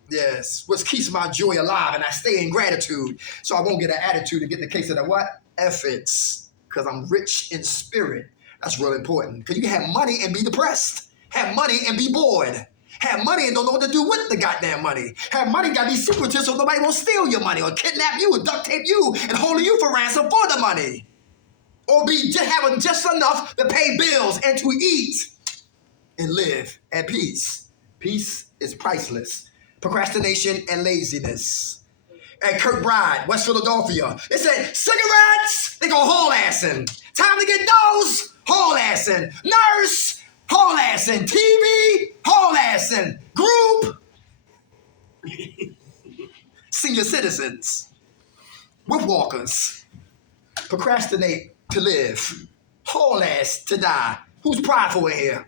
Yes. What keeps my joy alive, and I stay in gratitude, so I won't get an attitude to get in the case of the what? Efforts, because I'm rich in spirit. That's real important. Because you can have money and be depressed. Have money and be bored. Have money and don't know what to do with the goddamn money. Have money, gotta be secretive so nobody won't steal your money or kidnap you or duct tape you and hold you for ransom for the money. Or be having just enough to pay bills and to eat and live at peace. Peace is priceless. Procrastination and laziness. At Kirkbride, West Philadelphia, they said, cigarettes, they go haul-assing. Time to get those, haul-assing. Nurse, haul-assing. TV, haul-assing. Group, senior citizens, with walkers. Procrastinate to live. Haul ass to die. Who's prideful in here?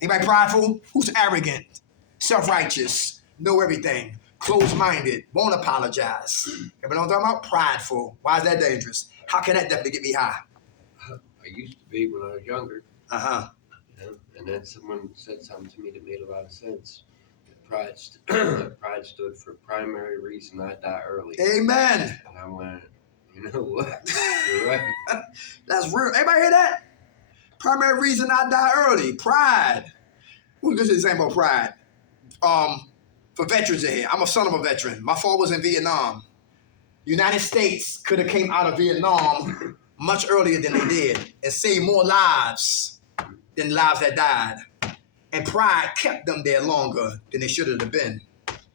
Anybody prideful? Who's arrogant? Self-righteous. Know everything. Closed-minded. Won't apologize. Everybody know what I'm talking about? Prideful. Why is that dangerous? How can that definitely get me high? I used to be when I was younger. Uh-huh. You know? And then someone said something to me that made a lot of sense. Pride stood for primary reason I die early. Amen. And I went, you know what? You're right. That's real. Everybody hear that? Primary reason I die early. Pride. Who this is saying about pride? For veterans in here. I'm a son of a veteran. My father was in Vietnam. United States could have came out of Vietnam much earlier than they did and saved more lives than lives that died. And pride kept them there longer than they should have been.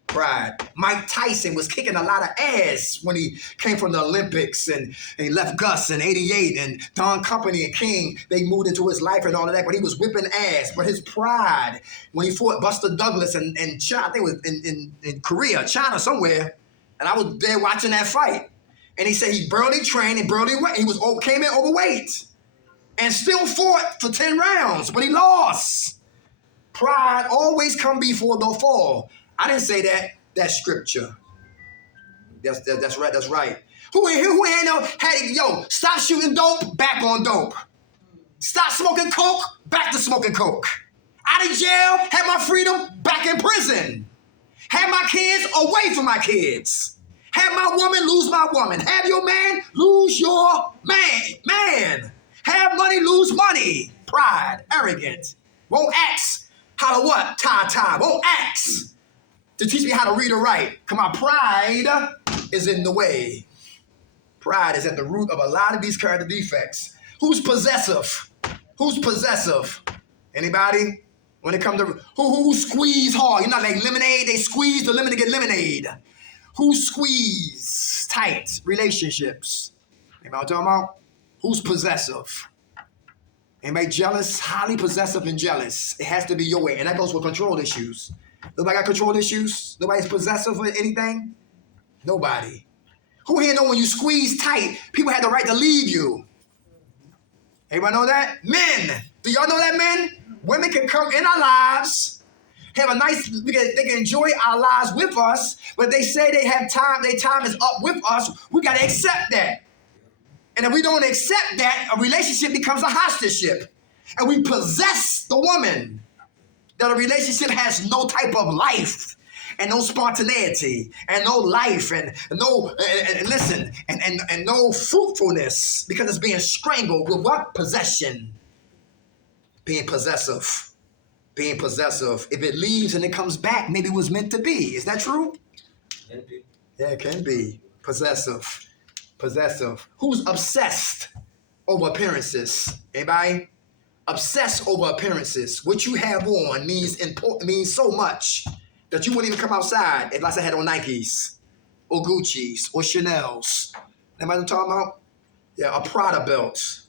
Pride. Mike Tyson was kicking a lot of ass when he came from the Olympics and he left Gus in '88 and Don Company and King, they moved into his life and all of that, but he was whipping ass. But his pride, when he fought Buster Douglas in China, I think it was in Korea, China somewhere, and I was there watching that fight. And he said he barely trained and barely went. He came in overweight and still fought for 10 rounds, but he lost. Pride always come before the fall. I didn't say that. That's scripture. That's right. That's right. Who ain't know? Hey, yo, stop shooting dope. Back on dope. Stop smoking coke. Back to smoking coke. Out of jail. Had my freedom. Back in prison. Had my kids away from my kids. Had my woman. Lose my woman. Have your man. Lose your man. Have money. Lose money. Pride. Arrogant. Won't ask how to what? Tie. Won't ask to teach me how to read or write. Come on, pride is in the way. Pride is at the root of a lot of these character defects. Who's possessive? Who's possessive? Anybody? When it comes to who squeeze hard? You know, like lemonade, they squeeze the lemon to get lemonade. Who squeeze tight relationships? Anybody know what I'm talking about? Who's possessive? Anybody jealous? Highly possessive and jealous. It has to be your way. And that goes with control issues. Nobody got control issues? Nobody's possessive of anything? Nobody. Who here know when you squeeze tight, people had the right to leave you? Everybody know that? Men. Do y'all know that, men? Women can come in our lives, have a nice, they can enjoy our lives with us, but they say they have time, their time is up with us. We got to accept that. And if we don't accept that, a relationship becomes a hostage. And we possess the woman. That a relationship has no type of life and no spontaneity and no life and no and no fruitfulness because it's being strangled with what? Possession. Being possessive. If it leaves and it comes back, maybe it was meant to be. Is that true? Can be. Yeah, it can be. Possessive. Who's obsessed over appearances? Anybody? obsess over appearances. What you have on means so much that you wouldn't even come outside unless I had on Nikes or Gucci's or Chanel's. Anybody know what I'm talking about? Yeah, a Prada belt.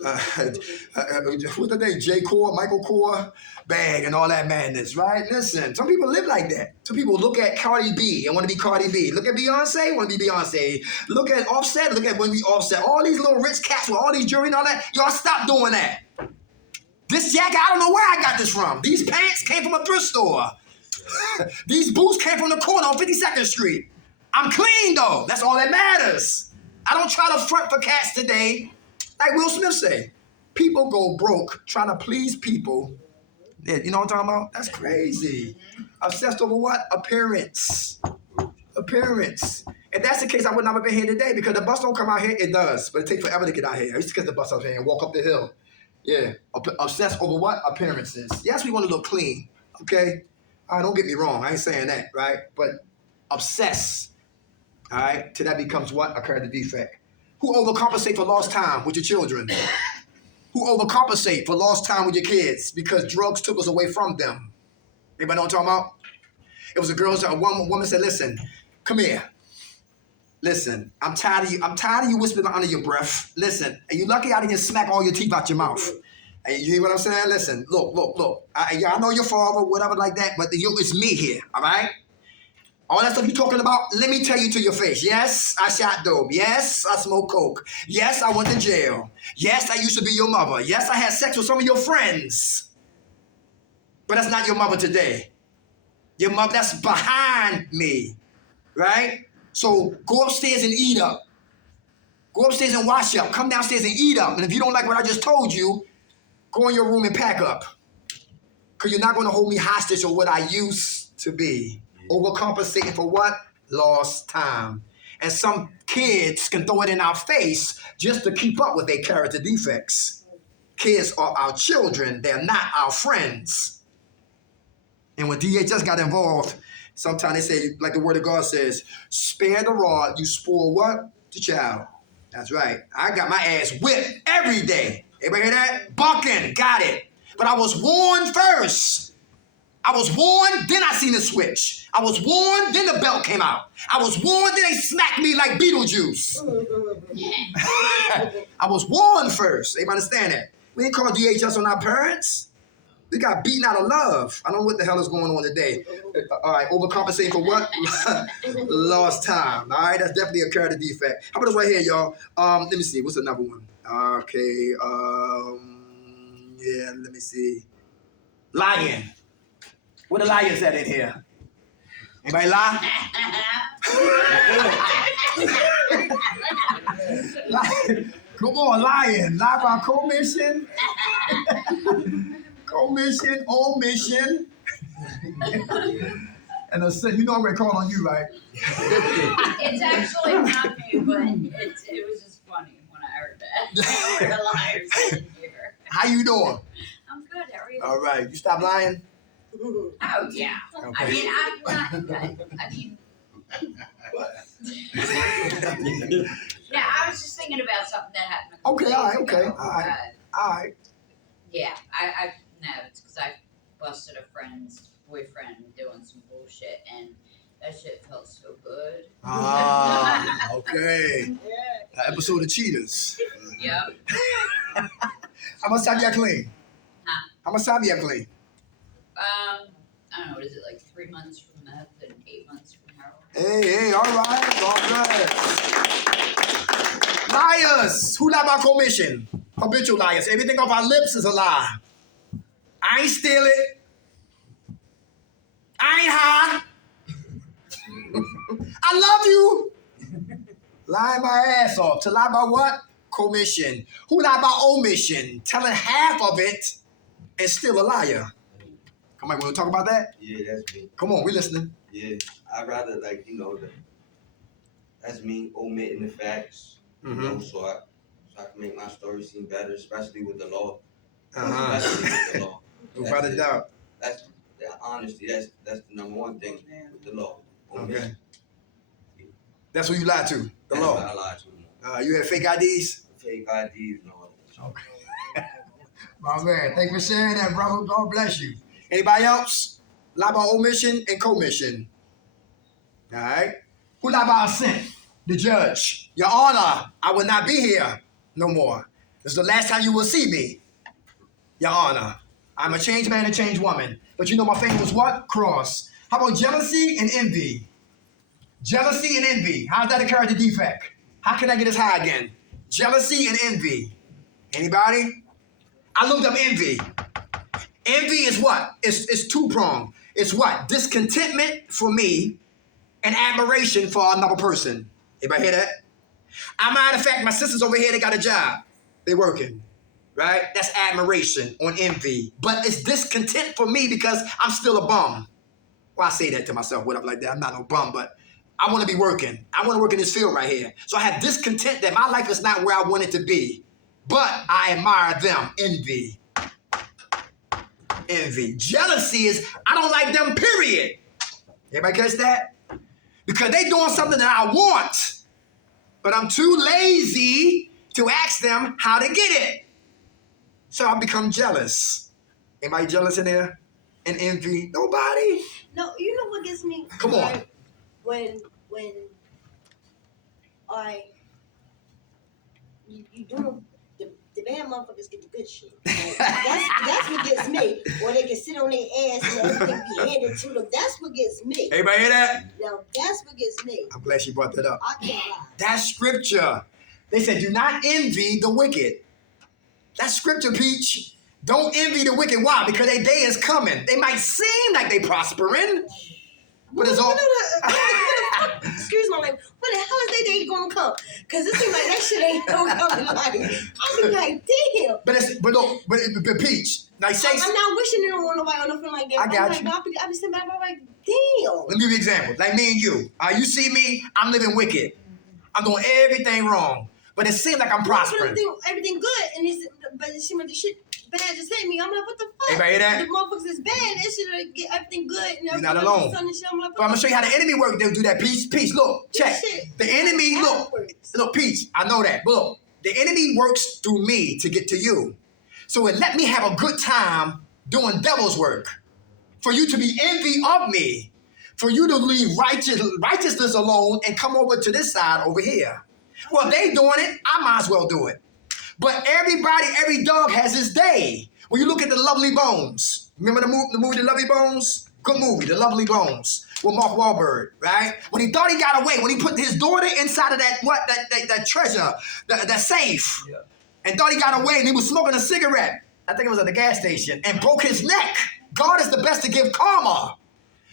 What's the name? J. Core, Michael Core bag and all that madness, right? Listen, some people live like that. Some people look at Cardi B and want to be Cardi B. Look at Beyonce, want to be Beyonce. Look at Offset, look at when we Offset. All these little rich cats with all these jewelry and all that, y'all stop doing that. This jacket, I don't know where I got this from. These pants came from a thrift store. These boots came from the corner on 52nd Street. I'm clean though. That's all that matters. I don't try to front for cats today. Like Will Smith say, people go broke trying to please people. Yeah, you know what I'm talking about? That's crazy. Obsessed over what? Appearance. Appearance. If that's the case, I would not have been here today because the bus don't come out here. It does, but it takes forever to get out here. I used to get the bus out here and walk up the hill. Yeah. Obsessed over what? Appearances. Yes, we want to look clean. Okay? All right, don't get me wrong. I ain't saying that, right? But obsess. All right? Till that becomes what? A character defect. Who overcompensate for lost time with your children? Who overcompensate for lost time with your kids because drugs took us away from them? Anybody know what I'm talking about? It was a woman said, listen, come here. Listen, I'm tired of you whispering under your breath. Listen, and you lucky I didn't smack all your teeth out your mouth. And you hear what I'm saying? Listen, look. I know your father, whatever like that, but it's me here, all right? All that stuff you're talking about, let me tell you to your face. Yes, I shot dope. Yes, I smoked coke. Yes, I went to jail. Yes, I used to be your mother. Yes, I had sex with some of your friends. But that's not your mother today. Your mother, that's behind me, right? So go upstairs and eat up. Go upstairs and wash up. Come downstairs and eat up. And if you don't like what I just told you, go in your room and pack up. Because you're not going to hold me hostage or what I used to be. Overcompensating for what? Lost time. And some kids can throw it in our face just to keep up with their character defects. Kids are our children. They're not our friends. And when DHS got involved, sometimes they say, like the word of God says, spare the rod, you spoil what? The child. That's right. I got my ass whipped every day. Everybody hear that? Bucking, got it. But I was warned first. I was warned, then I seen the switch. I was warned, then the belt came out. I was warned, then they smacked me like Beetlejuice. I was warned first. Everybody understand that? We ain't call DHS on our parents. We got beaten out of love. I don't know what the hell is going on today. All right, overcompensating for what? Lost time. All right, that's definitely a character defect. How about this right here, y'all? Let me see. What's another one? Okay. Yeah, let me see. Lying. Where the liars at in here? Anybody lie? Come on, lying. Lie by commission. Commission, omission. And you know I'm going to call on you, right? It's actually not me, but it was just funny when I heard that. We're the liars in here. How you doing? I'm good. How are you? All right. You stop lying? Oh yeah. Okay. I mean, I'm not. I mean. Yeah, I was just thinking about something that happened. Okay. All right. Okay. Ago. All right. All right. Yeah, I no, it's because I busted a friend's boyfriend doing some bullshit, and that shit felt so good. Ah. Okay. Episode of Cheaters. Yep. How much time you have clean? Huh? How much time you have clean? I don't know, what is it, like 3 months from meth and 8 months from heroin? Hey, all right. Liars. Who lie by commission? Habitual liars. Everything off our lips is a lie. I ain't steal it. I ain't high. I love you. Lying my ass off. To lie by what? Commission. Who lie by omission? Telling half of it and still a liar. Come on, want to talk about that? Yeah, that's me. Come on, we listening. Yeah, I'd rather that's me omitting the facts, you know, so I can make my story seem better, especially with the law. Especially with the law. Without a doubt. That's honesty. That's the number one thing with the law. Okay. That's who you lied to. The That's law. what I lied to. You had fake IDs? Fake IDs and all that. Okay. My man, thank you for sharing that, brother. God bless you. Anybody else? Lie by omission and commission. All right. Who lie by assent? The judge. Your Honor, I will not be here no more. This is the last time you will see me. Your Honor, I'm a changed man and changed woman. But you know my fame was what? Cross. How about jealousy and envy? Jealousy and envy. How does that occur as a defect? How can I get as high again? Jealousy and envy. Anybody? I looked up envy. Envy is what? It's two-pronged. It's what? Discontentment for me and admiration for another person. Anybody hear that? As a matter of fact, my sisters over here, they got a job. They working. Right? That's admiration on envy. But it's discontent for me because I'm still a bum. Well, I say that to myself, whatever like that. I'm not no bum, but I want to be working. I want to work in this field right here. So I have discontent that my life is not where I want it to be. But I admire them. Envy. Envy. Jealousy is, I don't like them, period. Everybody catch that? Because they doing something that I want, but I'm too lazy to ask them how to get it. So I become jealous. Anybody jealous in there? And envy? Nobody? No, you know what gets me? Come on. Right? When you doing the bad motherfuckers get the good shit. Like, that's what gets me. Or they can sit on their ass and everything be handed to them. That's what gets me. Everybody hear that? Now that's what gets me. I'm glad she brought that up. I can't lie. That's scripture. They said, do not envy the wicked. That's scripture, Peach. Don't envy the wicked. Why? Because their day is coming. They might seem like they prospering, but it's all... Excuse my language. When the hell is they day gonna come? Because it seems like that shit ain't gonna come in life. I'll be like, damn. But Peach, like say... I'm not wishing it on nobody or nothing like that. I got you. I'll be sitting back, I'm like, damn. Let me give you an example. Like me and you. You see me, I'm living wicked. I'm doing everything wrong. But it seems like I'm prospering. Everything good, but it seems like the shit bad just hit me. I'm like, what the fuck? Everybody hear that? The motherfuckers is bad. It should get everything good. And you're not alone. And shit. I'm like, but I'm gonna show you how the enemy works. They'll do that. Peace. Look, check. The enemy, look, Peace. I know that. But look, the enemy works through me to get to you. So it let me have a good time doing devil's work. For you to be envy of me. For you to leave righteousness alone and come over to this side over here. Well, they doing it, I might as well do it. But every dog has his day. When you look at The Lovely Bones, remember the movie The Lovely Bones? Good movie, The Lovely Bones, with Mark Wahlberg, right? When he thought he got away, when he put his daughter inside of that treasure, that safe, and thought he got away, and he was smoking a cigarette, I think it was at the gas station, and broke his neck. God is the best to give karma.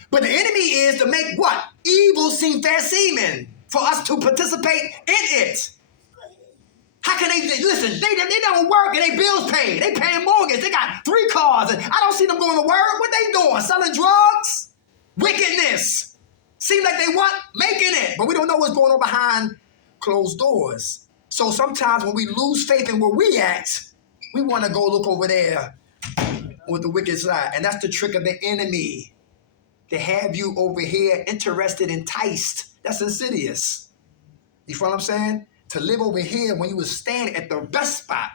But the enemy is to make what? Evil seem fair seeming. For us to participate in it. How can they, listen, they don't work and they bills paid. They paying mortgage. They got 3 cars and I don't see them going to work. What they doing? Selling drugs? Wickedness. Seem like they what? Making it. But we don't know what's going on behind closed doors. So sometimes when we lose faith in where we at, we want to go look over there with the wicked side. And that's the trick of the enemy. To have you over here interested, enticed. That's insidious. You feel what I'm saying? To live over here when you was standing at the best spot,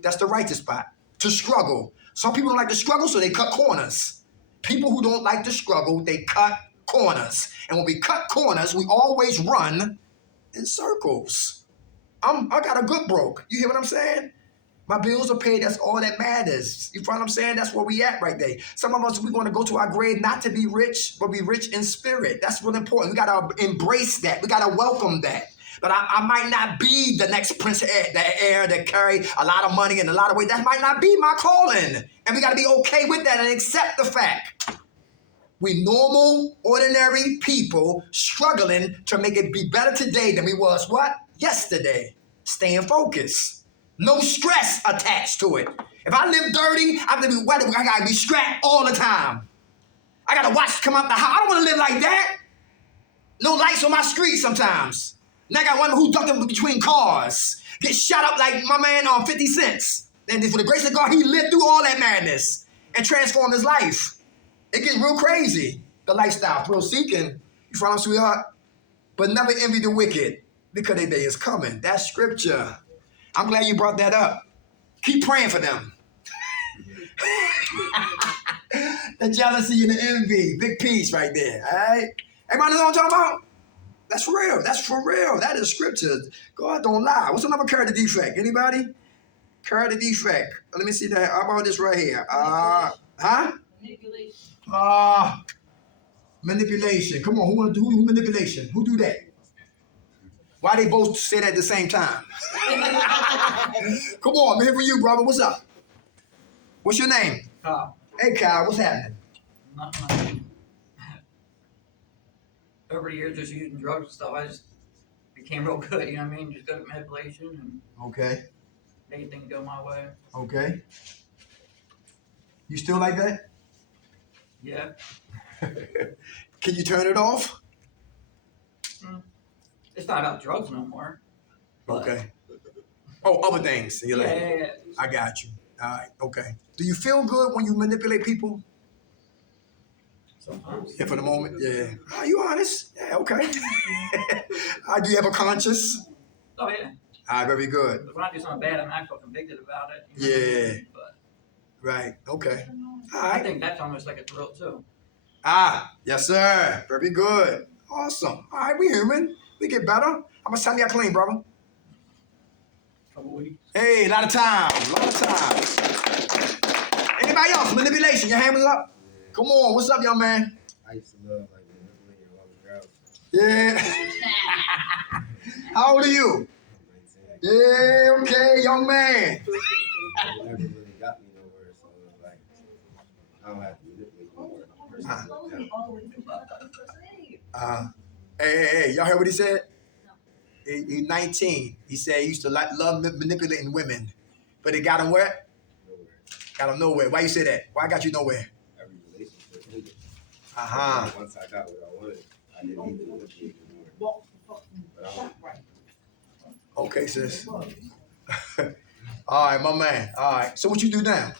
that's the righteous spot. To struggle. Some people don't like to struggle, so they cut corners. People who don't like to struggle, they cut corners. And when we cut corners, we always run in circles. I got a good broke. You hear what I'm saying? My bills are paid. That's all that matters. You feel what I'm saying? That's where we at right there. Some of us, we want to go to our grave not to be rich, but be rich in spirit. That's really important. We got to embrace that. We got to welcome that. But I might not be the next prince heir that carry a lot of money in a lot of ways. That might not be my calling. And we got to be okay with that and accept the fact. We normal, ordinary people struggling to make it be better today than we was what? Yesterday. Staying focused. No stress attached to it. If I live dirty, I gotta be strapped all the time. I gotta watch come out the house. I don't wanna live like that. No lights on my street sometimes. And I got one who's ducking between cars. Get shot up like my man on 50 cents. And for the grace of God, he lived through all that madness and transformed his life. It gets real crazy, the lifestyle, thrill seeking. You follow, sweetheart? But never envy the wicked because their day is coming. That's scripture. I'm glad you brought that up. Keep praying for them. The jealousy and the envy. Big piece right there. All right? Everybody know what I'm talking about? That's for real. That's for real. That is scripture. God don't lie. What's another character defect? Anybody? Character defect. Let me see that. How about this right here? Manipulation. Come on, who manipulation? Who do that? Why they both say that at the same time? Come on, I'm here for you, brother. What's up? What's your name? Kyle. Hey, Kyle. What's happening? Not much. Over the years, just using drugs and stuff, I just became real good. You know what I mean? Just good at manipulation and Okay. making things go my way. Okay. You still like that? Yeah. Can you turn it off? It's not about drugs no more. Okay. Oh, other things. You're like, Yeah. I got you. All right. Okay. Do you feel good when you manipulate people? Sometimes. Yeah, for the moment. Yeah. Are you honest? Yeah. Okay. Do you have a conscience? Oh yeah. All right. Very good. But when I do something bad, I feel convicted about it. You know what I Yeah. mean? But Right. Okay. All I right. think that's almost like a thrill too. Yes, sir. Very good. Awesome. All right. We human. We get better. How much time you got clean, brother? Couple weeks. Hey, a lot of time. A lot of time. Anybody else? Manipulation. Your hand was up? Come on. What's up, young man? I used to love like manipulating a lot of girls. Yeah. How old are you? 19. Yeah, okay, young man. It never really got me nowhere, so it was like I don't have to manipulate no more. Hey, y'all heard what he said? He's 19. He said he used to love manipulating women, but it got him where? Nowhere. Got him nowhere. Why you say that? Why got you nowhere? Every relationship ended. Once I got what I wanted, I didn't need to manipulate anymore. But Okay, sis. All right, my man. All right. So what you do now?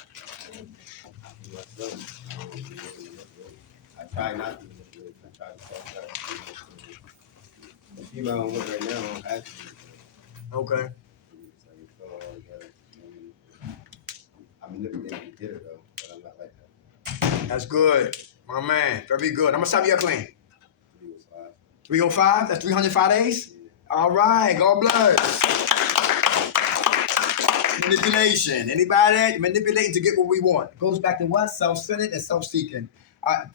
I try not to manipulate. I try to talk back. The female I'm with right now, I'm happy. Okay. It's like it's all together. I manipulate to get her though, but I'm not like that. That's good. My man. Very good. How much time you got clean? 305. 305? That's 305 days? All right. God bless. Manipulation. Anybody manipulating to get what we want? It goes back to what? Self-centered and self-seeking.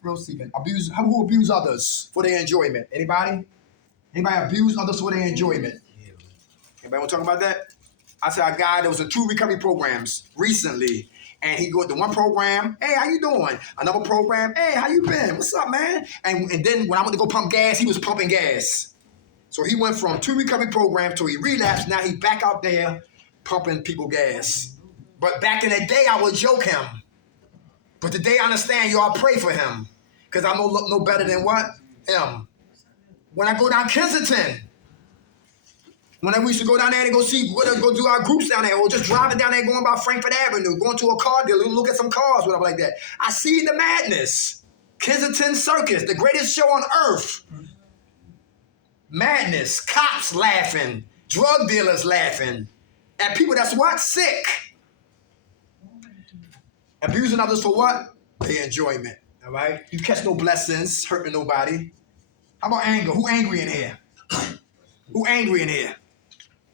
Thrill-seeking. Who abuse others for their enjoyment? Anybody? Anybody abuse others for their enjoyment? Anybody want to talk about that? I saw a guy that was in 2 recovery programs recently, and he go to one program, hey, how you doing? Another program, hey, how you been? What's up, man? And then when I went to go pump gas, he was pumping gas. So he went from 2 recovery programs till he relapsed. Now he back out there pumping people gas. But back in the day, I would joke him. But today I understand y'all pray for him. Because I no better than what? Him. When I go down Kensington, when we used to go down there and go do our groups down there, or just driving down there going by Frankfurt Avenue, going to a car dealer, look at some cars, whatever like that. I see the madness. Kensington Circus, the greatest show on earth. Madness, cops laughing, drug dealers laughing, at people that's what? Sick. Abusing others for what? Their enjoyment, all right? You catch no blessings, hurting nobody. How about anger? Who angry in here? Who angry in here?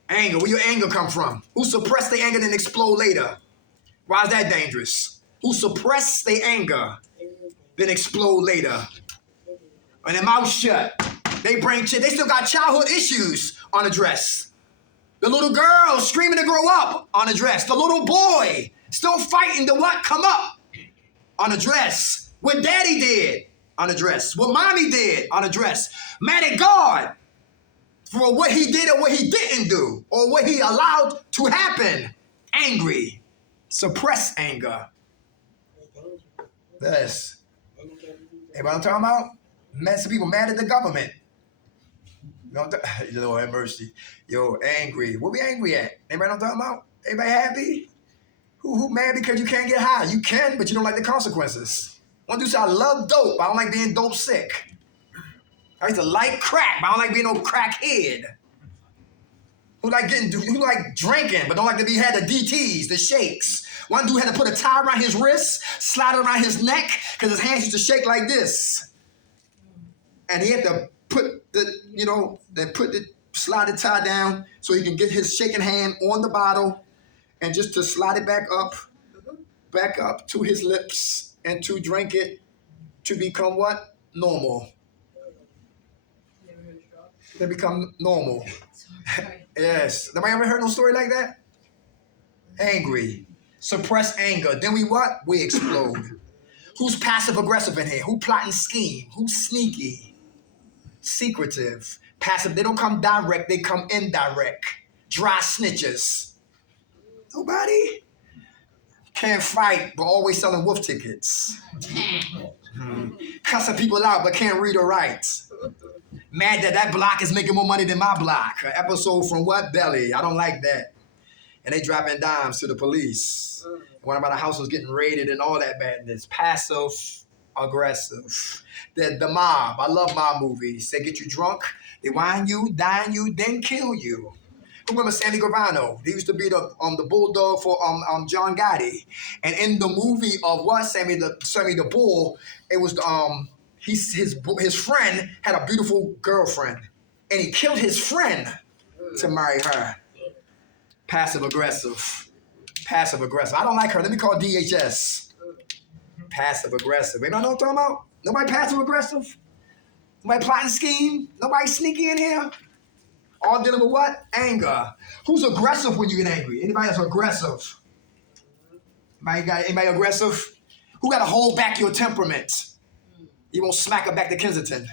Anger. Where your anger come from? Who suppress their anger then explode later? Why is that dangerous? Who suppress their anger then explode later? And their mouth shut. They still got childhood issues unaddressed. The little girl screaming to grow up unaddressed. The little boy still fighting to what? Come up unaddressed. What daddy did unaddressed. What mommy did unaddressed. Mad at God for what he did or what he didn't do, or what he allowed to happen. Angry. Suppress anger. Yes. Hey, what I'm talking about? Some people mad at the government. Lord have mercy. Yo, angry. What we angry at? Anybody know what I'm talking about? Everybody happy? Who mad because you can't get high? You can, but you don't like the consequences. One dude said, I love dope, but I don't like being dope sick. I used to like crack, but I don't like being no crackhead. who like drinking, but don't like to be had the DTs, the shakes. One dude had to put a tie around his wrist, slide it around his neck, because his hands used to shake like this. And he had to put slide the tie down so he can get his shaking hand on the bottle and just to slide it back up to his lips and to drink it to become what? Normal. They become normal. Yes. Nobody ever heard no story like that? Angry. Suppress anger. Then we what? We explode. Who's passive aggressive in here? Who plotting scheme? Who's sneaky? Secretive. Passive. They don't come direct. They come indirect. Dry snitches. Nobody? Can't fight, but always selling wolf tickets. Cussing people out, but can't read or write. Mad that block is making more money than my block. An episode from what? Belly. I don't like that. And they dropping dimes to the police. One about the house was getting raided and all that badness. Passive aggressive. The mob. I love mob movies. They get you drunk, they wine you, dine you, then kill you. Remember Sammy Gravano? He used to be the bulldog for John Gotti. And in the movie of what? Sammy the Bull, it was his friend had a beautiful girlfriend. And he killed his friend to marry her. Passive aggressive. Passive aggressive. I don't like her. Let me call DHS. Passive aggressive. Anybody know what I'm talking about? Nobody passive aggressive? Nobody plotting scheme? Nobody sneaky in here? All dealing with what? Anger. Who's aggressive when you get angry? Anybody that's aggressive? Anybody aggressive? Who got to hold back your temperament? You won't smack him back to Kensington.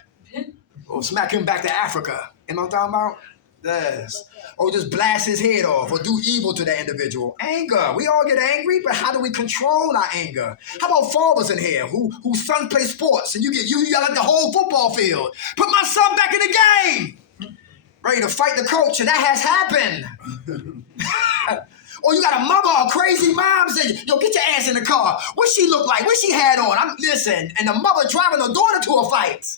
Or smack him back to Africa. You know what I'm talking about? Yes. Or just blast his head off or do evil to that individual. Anger. We all get angry, but how do we control our anger? How about fathers in here whose son plays sports and you yell at the whole football field? Put my son back in the game! Ready to fight the coach, and that has happened. Or you got a mother or a crazy mom saying, yo, get your ass in the car. What she look like? What she had on? Listen, and the mother driving her daughter to a fight.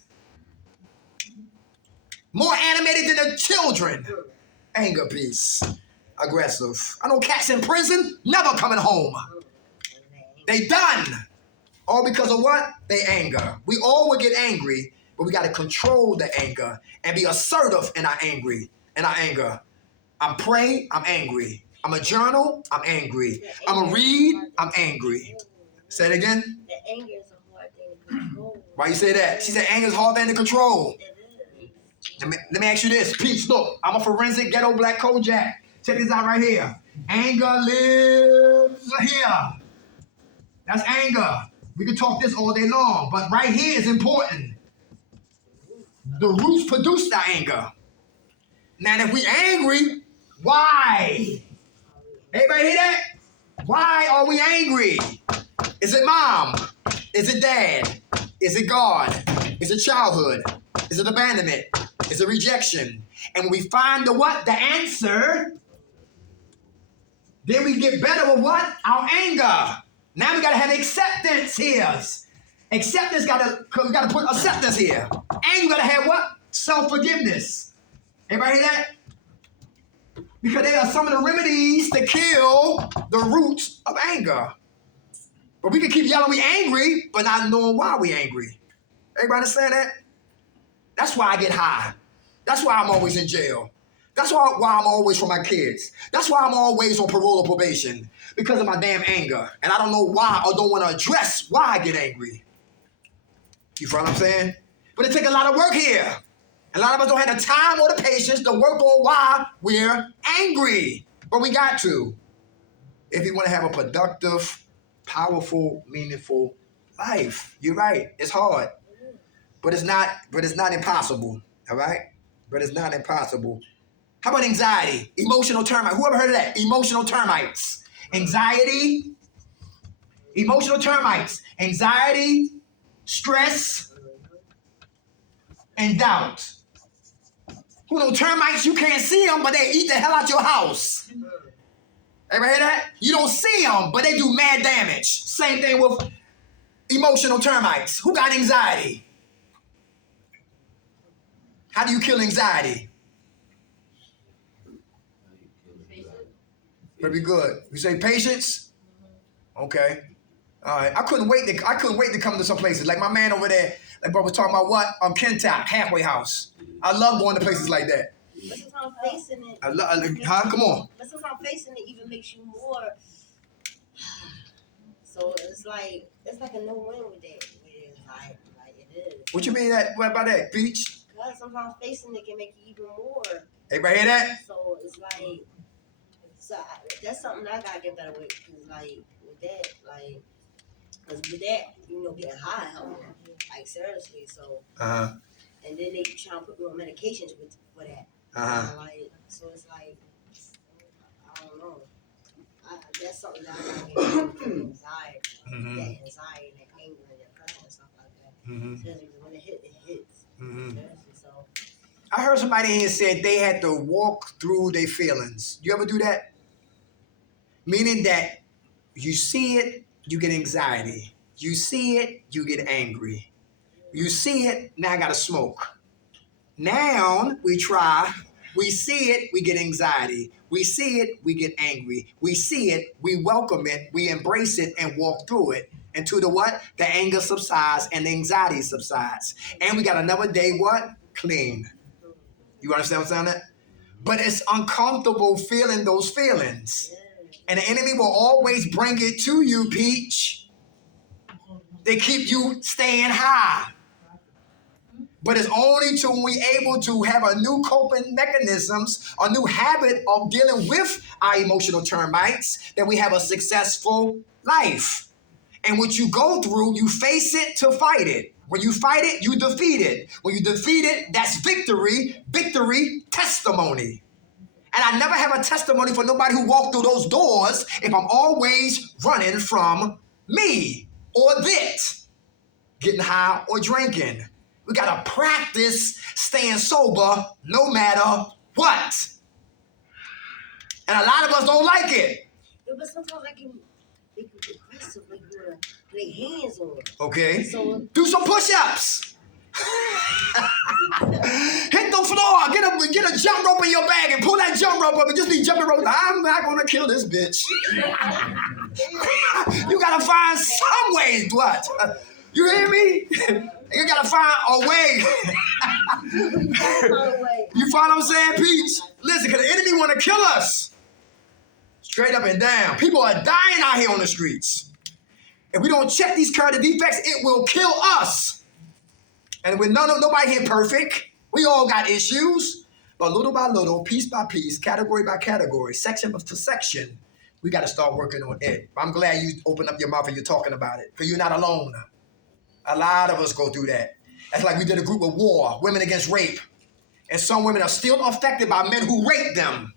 More animated than the children. Anger piece. Aggressive. I know cats in prison, never coming home. They done. All because of what? They anger. We all will get angry, but we got to control the anger and be assertive in our anger. I'm pray, I'm angry. I'm a journal, I'm angry. I'm a read, I'm angry. Say it again. The anger is a hard thing to control. Why you say that? She said anger is a hard thing to control. Let me ask you this. Peace, look, I'm a forensic ghetto black Kojak. Check this out right here. Anger lives here. That's anger. We can talk this all day long, but right here is important. The roots produce the anger. Now, if we angry, why? Everybody hear that? Why are we angry? Is it mom? Is it dad? Is it God? Is it childhood? Is it abandonment? Is it rejection? And when we find the what? The answer, then we get better with what? Our anger. Now we gotta have acceptance here. Acceptance we gotta put acceptance here. And you gotta have what? Self-forgiveness. Everybody hear that? Because they are some of the remedies to kill the roots of anger. But we can keep yelling we angry, but not knowing why we angry. Everybody understand that? That's why I get high. That's why I'm always in jail. That's why I'm always for my kids. That's why I'm always on parole or probation. Because of my damn anger. And I don't know why or don't want to address why I get angry. You feel what I'm saying? But it takes a lot of work here. A lot of us don't have the time or the patience to work on why we're angry. But we got to. If you want to have a productive, powerful, meaningful life. You're right. It's hard. But it's not impossible. All right? But it's not impossible. How about anxiety? Emotional termites. Who ever heard of that? Emotional termites. Anxiety. Emotional termites. Anxiety, stress, and doubt. Who know termites, you can't see them, but they eat the hell out your house. Ever hear that? You don't see them, but they do mad damage. Same thing with emotional termites. Who got anxiety? How do you kill anxiety? Pretty good. You say patience? Okay. All right. I couldn't wait to come to some places. Like my man over there, like bro was talking about what? Kentuck, halfway house. I love going to places like that. But sometimes facing it. Come on. But sometimes facing it even makes you more. So it's like a no-win with that. Like it is. What you mean what about that, Peach? Because sometimes facing it can make you even more. Everybody hear that? So it's like, that's something I gotta get better with. Cause like with that, you know, getting high help, like seriously. So. And then they try to put me on medications for that. Like, so it's like, I don't know. That's something that I gotta get anxiety. That anxiety and that anger and depression and stuff like that. Seriously, when it hits. Seriously, so. I heard somebody here said they had to walk through their feelings. You ever do that? Meaning that you see it, you get anxiety. You see it, you get angry. You see it, now I gotta smoke. Now we see it, we get anxiety. We see it, we get angry. We see it, we welcome it, we embrace it and walk through it. And to the what? The anger subsides and the anxiety subsides. And we got another day what? Clean. You understand what I'm saying? But it's uncomfortable feeling those feelings. And the enemy will always bring it to you, Peach. They keep you staying high. But it's only till we're able to have a new coping mechanisms, a new habit of dealing with our emotional termites, that we have a successful life. And what you go through, you face it to fight it. When you fight it, you defeat it. When you defeat it, that's victory, testimony. And I never have a testimony for nobody who walked through those doors if I'm always running from me or this, getting high or drinking. We got to practice staying sober no matter what. And a lot of us don't like it. Yeah, but sometimes they can aggressive, like you want to lay hands on it. Okay. So, do some push-ups. Hit the floor. Get a jump rope in your bag and pull that jump rope up and just be jumping rope. I'm not going to kill this bitch. You got to find some way. What? You hear me? You got to find a way. You follow what I'm saying, Peach? Listen, because the enemy want to kill us. Straight up and down. People are dying out here on the streets. If we don't check these character defects, it will kill us. And with nobody here perfect, we all got issues. But little by little, piece by piece, category by category, section by section, we got to start working on it. I'm glad you opened up your mouth and you're talking about it, because you're not alone. A lot of us go through that. That's like we did a group of war, women against rape. And some women are still affected by men who raped them.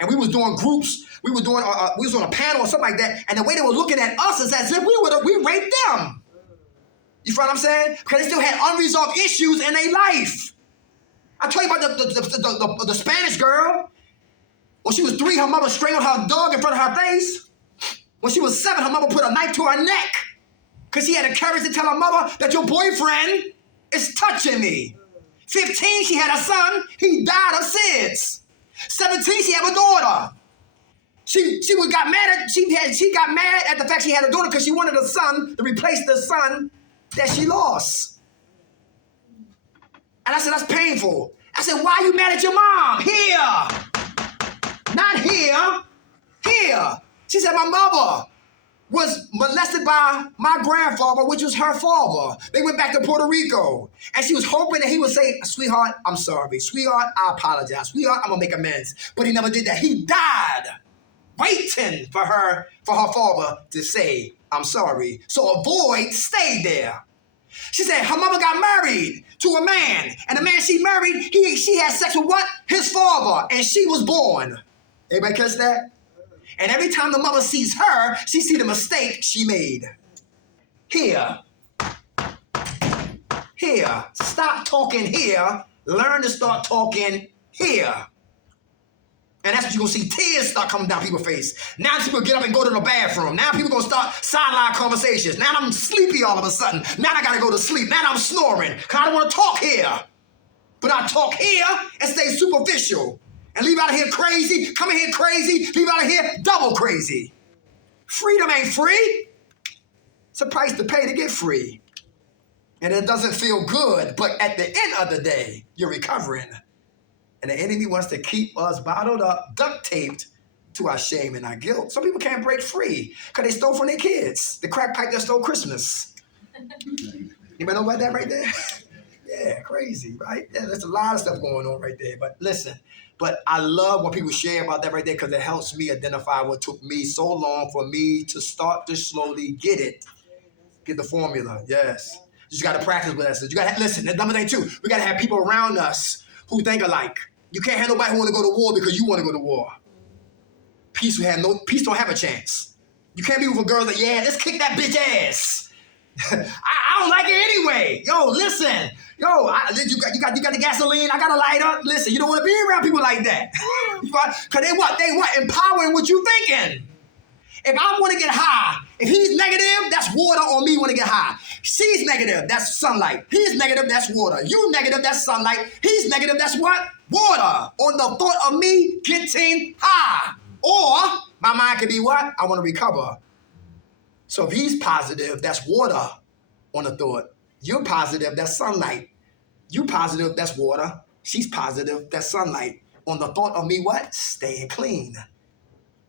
And we was doing groups, we was on a panel or something like that, and the way they were looking at us is as if we raped them. You feel what I'm saying? Because they still had unresolved issues in their life. I tell you about the Spanish girl. When she was 3, her mother strangled her dog in front of her face. When she was 7, her mother put a knife to her neck because she had the courage to tell her mother that your boyfriend is touching me. 15, she had a son. He died of SIDS. 17, she had a daughter. She got mad at the fact she had a daughter because she wanted a son to replace the son that she lost. And I said, that's painful. I said, why are you mad at your mom? Here. Not here. Here. She said, my mother was molested by my grandfather, which was her father. They went back to Puerto Rico. And she was hoping that he would say, sweetheart, I'm sorry. Sweetheart, I apologize. Sweetheart, I'm going to make amends. But he never did that. He died waiting for her father to say, I'm sorry. So a void stayed there. She said her mother got married to a man. And the man she married, she had sex with what? His father. And she was born. Everybody catch that? And every time the mother sees her, she sees the mistake she made. Here. Stop talking here. Learn to start talking here. And that's what you're going to see. Tears start coming down people's face. Now people get up and go to the bathroom. Now people going to start sideline conversations. Now I'm sleepy all of a sudden. Now I got to go to sleep. Now I'm snoring because I don't want to talk here. But I talk here and stay superficial. and leave out of here crazy, come in here crazy, leave out of here double crazy. Freedom ain't free. It's a price to pay to get free. And it doesn't feel good, but at the end of the day, you're recovering. And the enemy wants to keep us bottled up, duct taped to our shame and our guilt. Some people can't break free because they stole from their kids. The crack pipe that stole Christmas. Anybody know about that right there? Yeah, crazy, right? Yeah, there's a lot of stuff going on right there. But listen, I love when people share about that right there because it helps me identify what took me so long for me to start to slowly get it. Get the formula, yes. You just got to practice with us. You got to listen. Another thing too, we got to have people around us who think alike. You can't have nobody who want to go to war because you want to go to war. Peace don't have a chance. You can't be with a girl that, yeah, let's kick that bitch ass. I don't like it anyway. Yo, listen. Yo, you got the gasoline. I got a lighter. Listen, you don't want to be around people like that. Because they what? Empowering what you thinking. If I want to get high, if he's negative, that's water on me want to get high. She's negative, that's sunlight. He's negative, that's water. You negative, that's sunlight. He's negative, that's what? Water. On the thought of me getting high. Or my mind could be what? I want to recover. So if he's positive, that's water on the thought. You're positive, that's sunlight. You positive, that's water. She's positive, that's sunlight. On the thought of me what? Staying clean.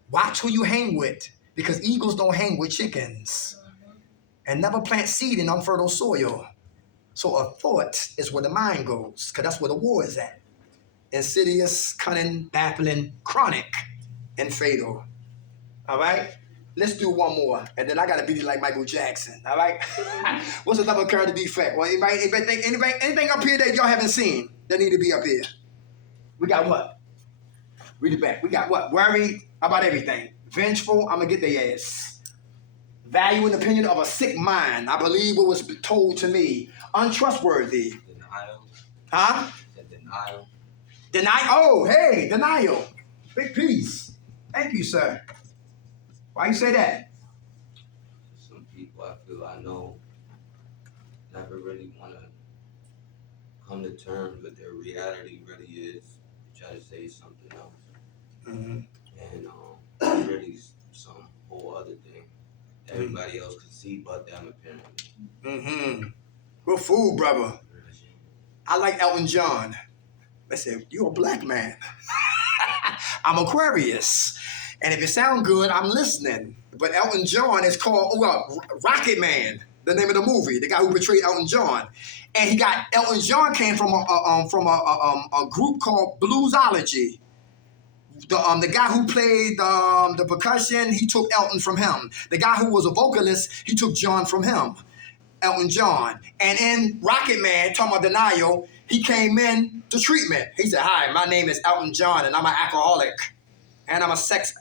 Watch who you hang with. Because eagles don't hang with chickens. And never plant seed in unfertile soil. So a thought is where the mind goes, because that's where the war is at. Insidious, cunning, baffling, chronic, and fatal. All right? Let's do one more, and then I got to beat it like Michael Jackson. All right? What's another character defect? Well, anything up here that y'all haven't seen that need to be up here? We got what? Read it back. We got what? Worried about everything. Vengeful, I'm going to get their ass. Value and opinion of a sick mind. I believe what was told to me. Untrustworthy. Denial. Huh? Denial. Oh, hey, denial. Big piece. Thank you, sir. Why you say that? Some people I feel I know never really want to come to terms with their reality really is. Try to say something else. Mm-hmm. And really some whole other thing. Everybody else can see but them apparently. Mm-hmm. Good food, brother. I like Elton John. They said, you're a black man. I'm Aquarius. And if it sounds good, I'm listening. But Elton John is called Rocket Man, the name of the movie, the guy who portrayed Elton John. And Elton John came from a group called Bluesology. The guy who played the percussion, he took Elton from him. The guy who was a vocalist, he took John from him, Elton John. And in Rocket Man, talking about denial, he came in to treatment. He said, hi, my name is Elton John, and I'm an alcoholic. And I'm a sex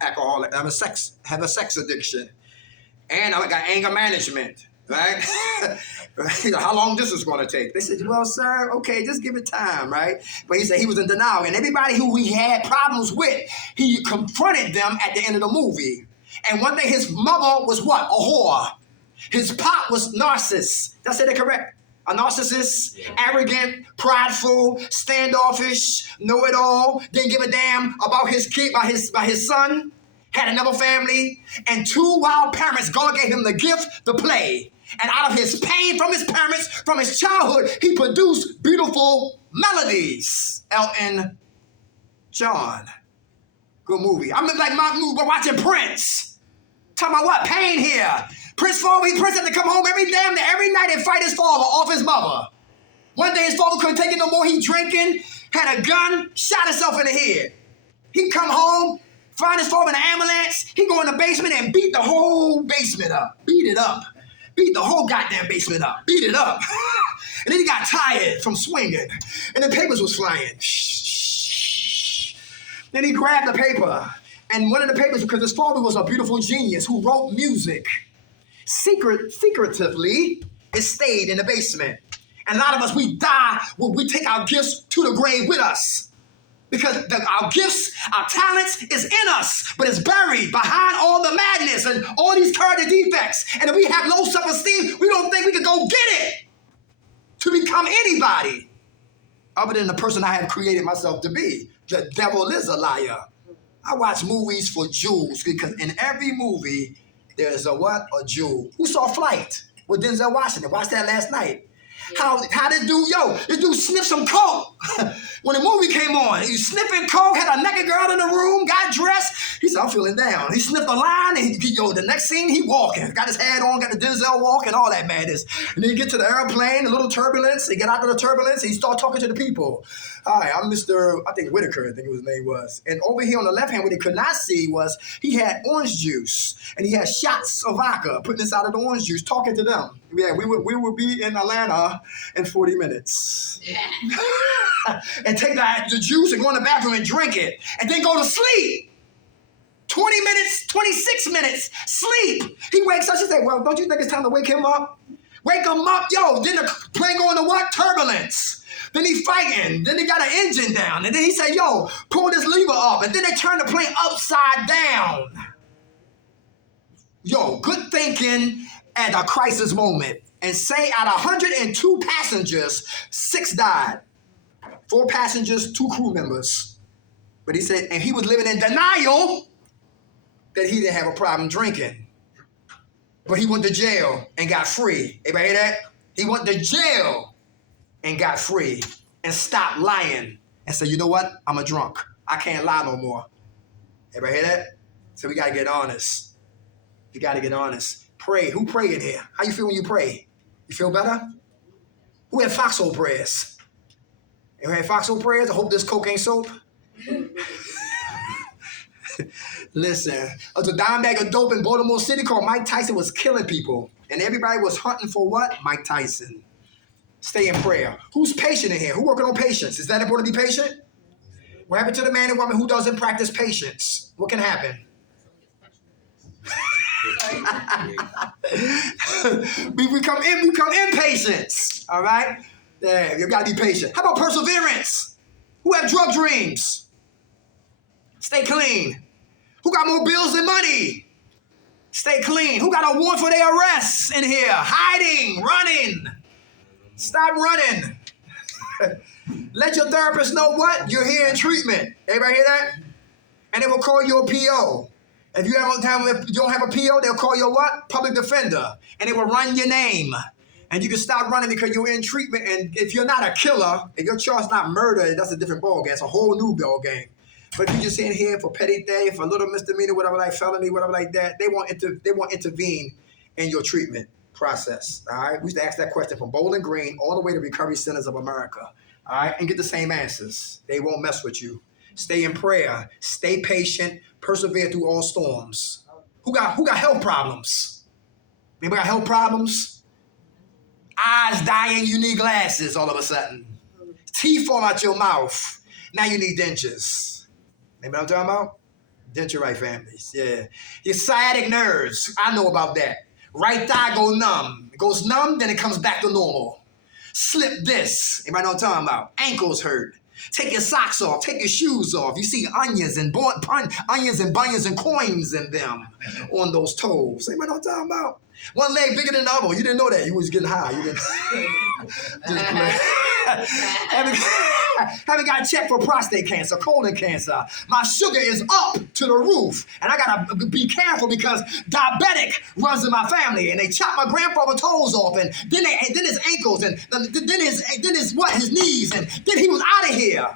alcoholic. Have a sex addiction. And I got anger management. Right? How long this is going to take? They said, well, sir, okay, just give it time, right? But he said he was in denial. And everybody who he had problems with, he confronted them at the end of the movie. And one day his mother was what? A whore. His pop was narcissist. Did I say that correct? A narcissist, arrogant, prideful, standoffish, know-it-all, didn't give a damn about his kid, about his son, had another family, and 2 wild parents. God gave him the gift to play. And out of his pain from his parents, from his childhood, he produced beautiful melodies. Elton John. Good movie. I'm like my movie, but watching Prince. Talking about what? Pain here. Prince had to come home every night and fight his father off his mother. One day his father couldn't take it no more. He drinking, had a gun, shot himself in the head. He come home, find his father in the ambulance. He go in the basement and beat the whole basement up. Beat it up. Beat the whole goddamn basement up. Beat it up. And then he got tired from swinging. And the papers was flying. Then he grabbed the paper. And one of the papers, because his father was a beautiful genius who wrote music. Secretively, it stayed in the basement. And a lot of us, we die when we take our gifts to the grave with us. Because our gifts, our talents is in us, but it's buried behind all the madness and all these character defects. And if we have low self-esteem, we don't think we can go get it to become anybody. other than the person I have created myself to be. The devil is a liar. I watch movies for jewels because in every movie, there's a what? A jewel. Who saw Flight with Denzel Washington? Watched that last night. How this dude sniffed some coke when the movie came on. He was sniffing coke, had a naked girl in the room, got dressed. He said, I'm feeling down. He sniffed a line, and the next scene, he walking. Got his hat on, got the Denzel walk, and all that madness. And then he get to the airplane, a little turbulence. He get out of the turbulence, and he start talking to the people. Hi, I'm Mr. Whitaker, I think his name was. And over here on the left hand, what he could not see was he had orange juice, and he had shots of vodka putting inside of the orange juice, talking to them. Yeah, we will be in Atlanta in 40 minutes. And take the juice and go in the bathroom and drink it, and then go to sleep. 20 minutes, 26 minutes, sleep. He wakes up, she said, well, don't you think it's time to wake him up? Wake him up, yo. Then the plane going to what? Turbulence. Then he fighting. Then they got an engine down. And then he said, yo, pull this lever up. And then they turn the plane upside down. Yo, good thinking at a crisis moment. And say out of 102 passengers, 6 died. 4 passengers, 2 crew members. But he said, and he was living in denial that he didn't have a problem drinking. But he went to jail and got free. Everybody hear that? He went to jail and got free and stopped lying and said, you know what? I'm a drunk. I can't lie no more. Everybody hear that? So we got to get honest. You got to get honest. Pray. Who prayed here? How you feel when you pray? You feel better? Who had foxhole prayers? You had foxhole prayers? I hope this coke ain't soap. Listen, a dime bag of dope in Baltimore City called Mike Tyson was killing people. And everybody was hunting for what? Mike Tyson. Stay in prayer. Who's patient in here? Who working on patience? Is that important to be patient? What happened to the man and woman who doesn't practice patience? What can happen? we become impatient. All right? Yeah, you gotta be patient. How about perseverance? Who have drug dreams? Stay clean. Who got more bills than money? Stay clean. Who got a warrant for their arrests in here? Hiding, running. Stop running. Let your therapist know what? You're here in treatment. Everybody hear that? And they will call you a PO. If you don't have a PO, they'll call you a what? Public defender. And they will run your name. And you can stop running because you're in treatment. And if you're not a killer, if your charge is not murder, that's a different ballgame. It's a whole new ballgame. But if you're just in here for petty theft, for a little misdemeanor, whatever, like felony, whatever like that, they won't intervene in your treatment process. All right? We used to ask that question from Bowling Green all the way to Recovery Centers of America. All right? And get the same answers. They won't mess with you. Stay in prayer. Stay patient. Persevere through all storms. Who got health problems? Anybody got health problems? Eyes dying, you need glasses all of a sudden. Teeth fall out your mouth. Now you need dentures. Anybody know what I'm talking about? Denture right families, yeah. Your sciatic nerves, I know about that. Right thigh go numb. It goes numb, then it comes back to normal. Slip disc, anybody know what I'm talking about? Ankles hurt. Take your socks off, take your shoes off. You see onions and bunions and coins in them on those toes. Anybody know what I'm talking about? One leg bigger than the other. You didn't know that. You was getting high. You didn't. Just playing. Haven't got checked for prostate cancer, colon cancer. My sugar is up to the roof. And I got to be careful because diabetic runs in my family. And they chopped my grandfather's toes off. And then his ankles. And then his knees. And then he was out of here.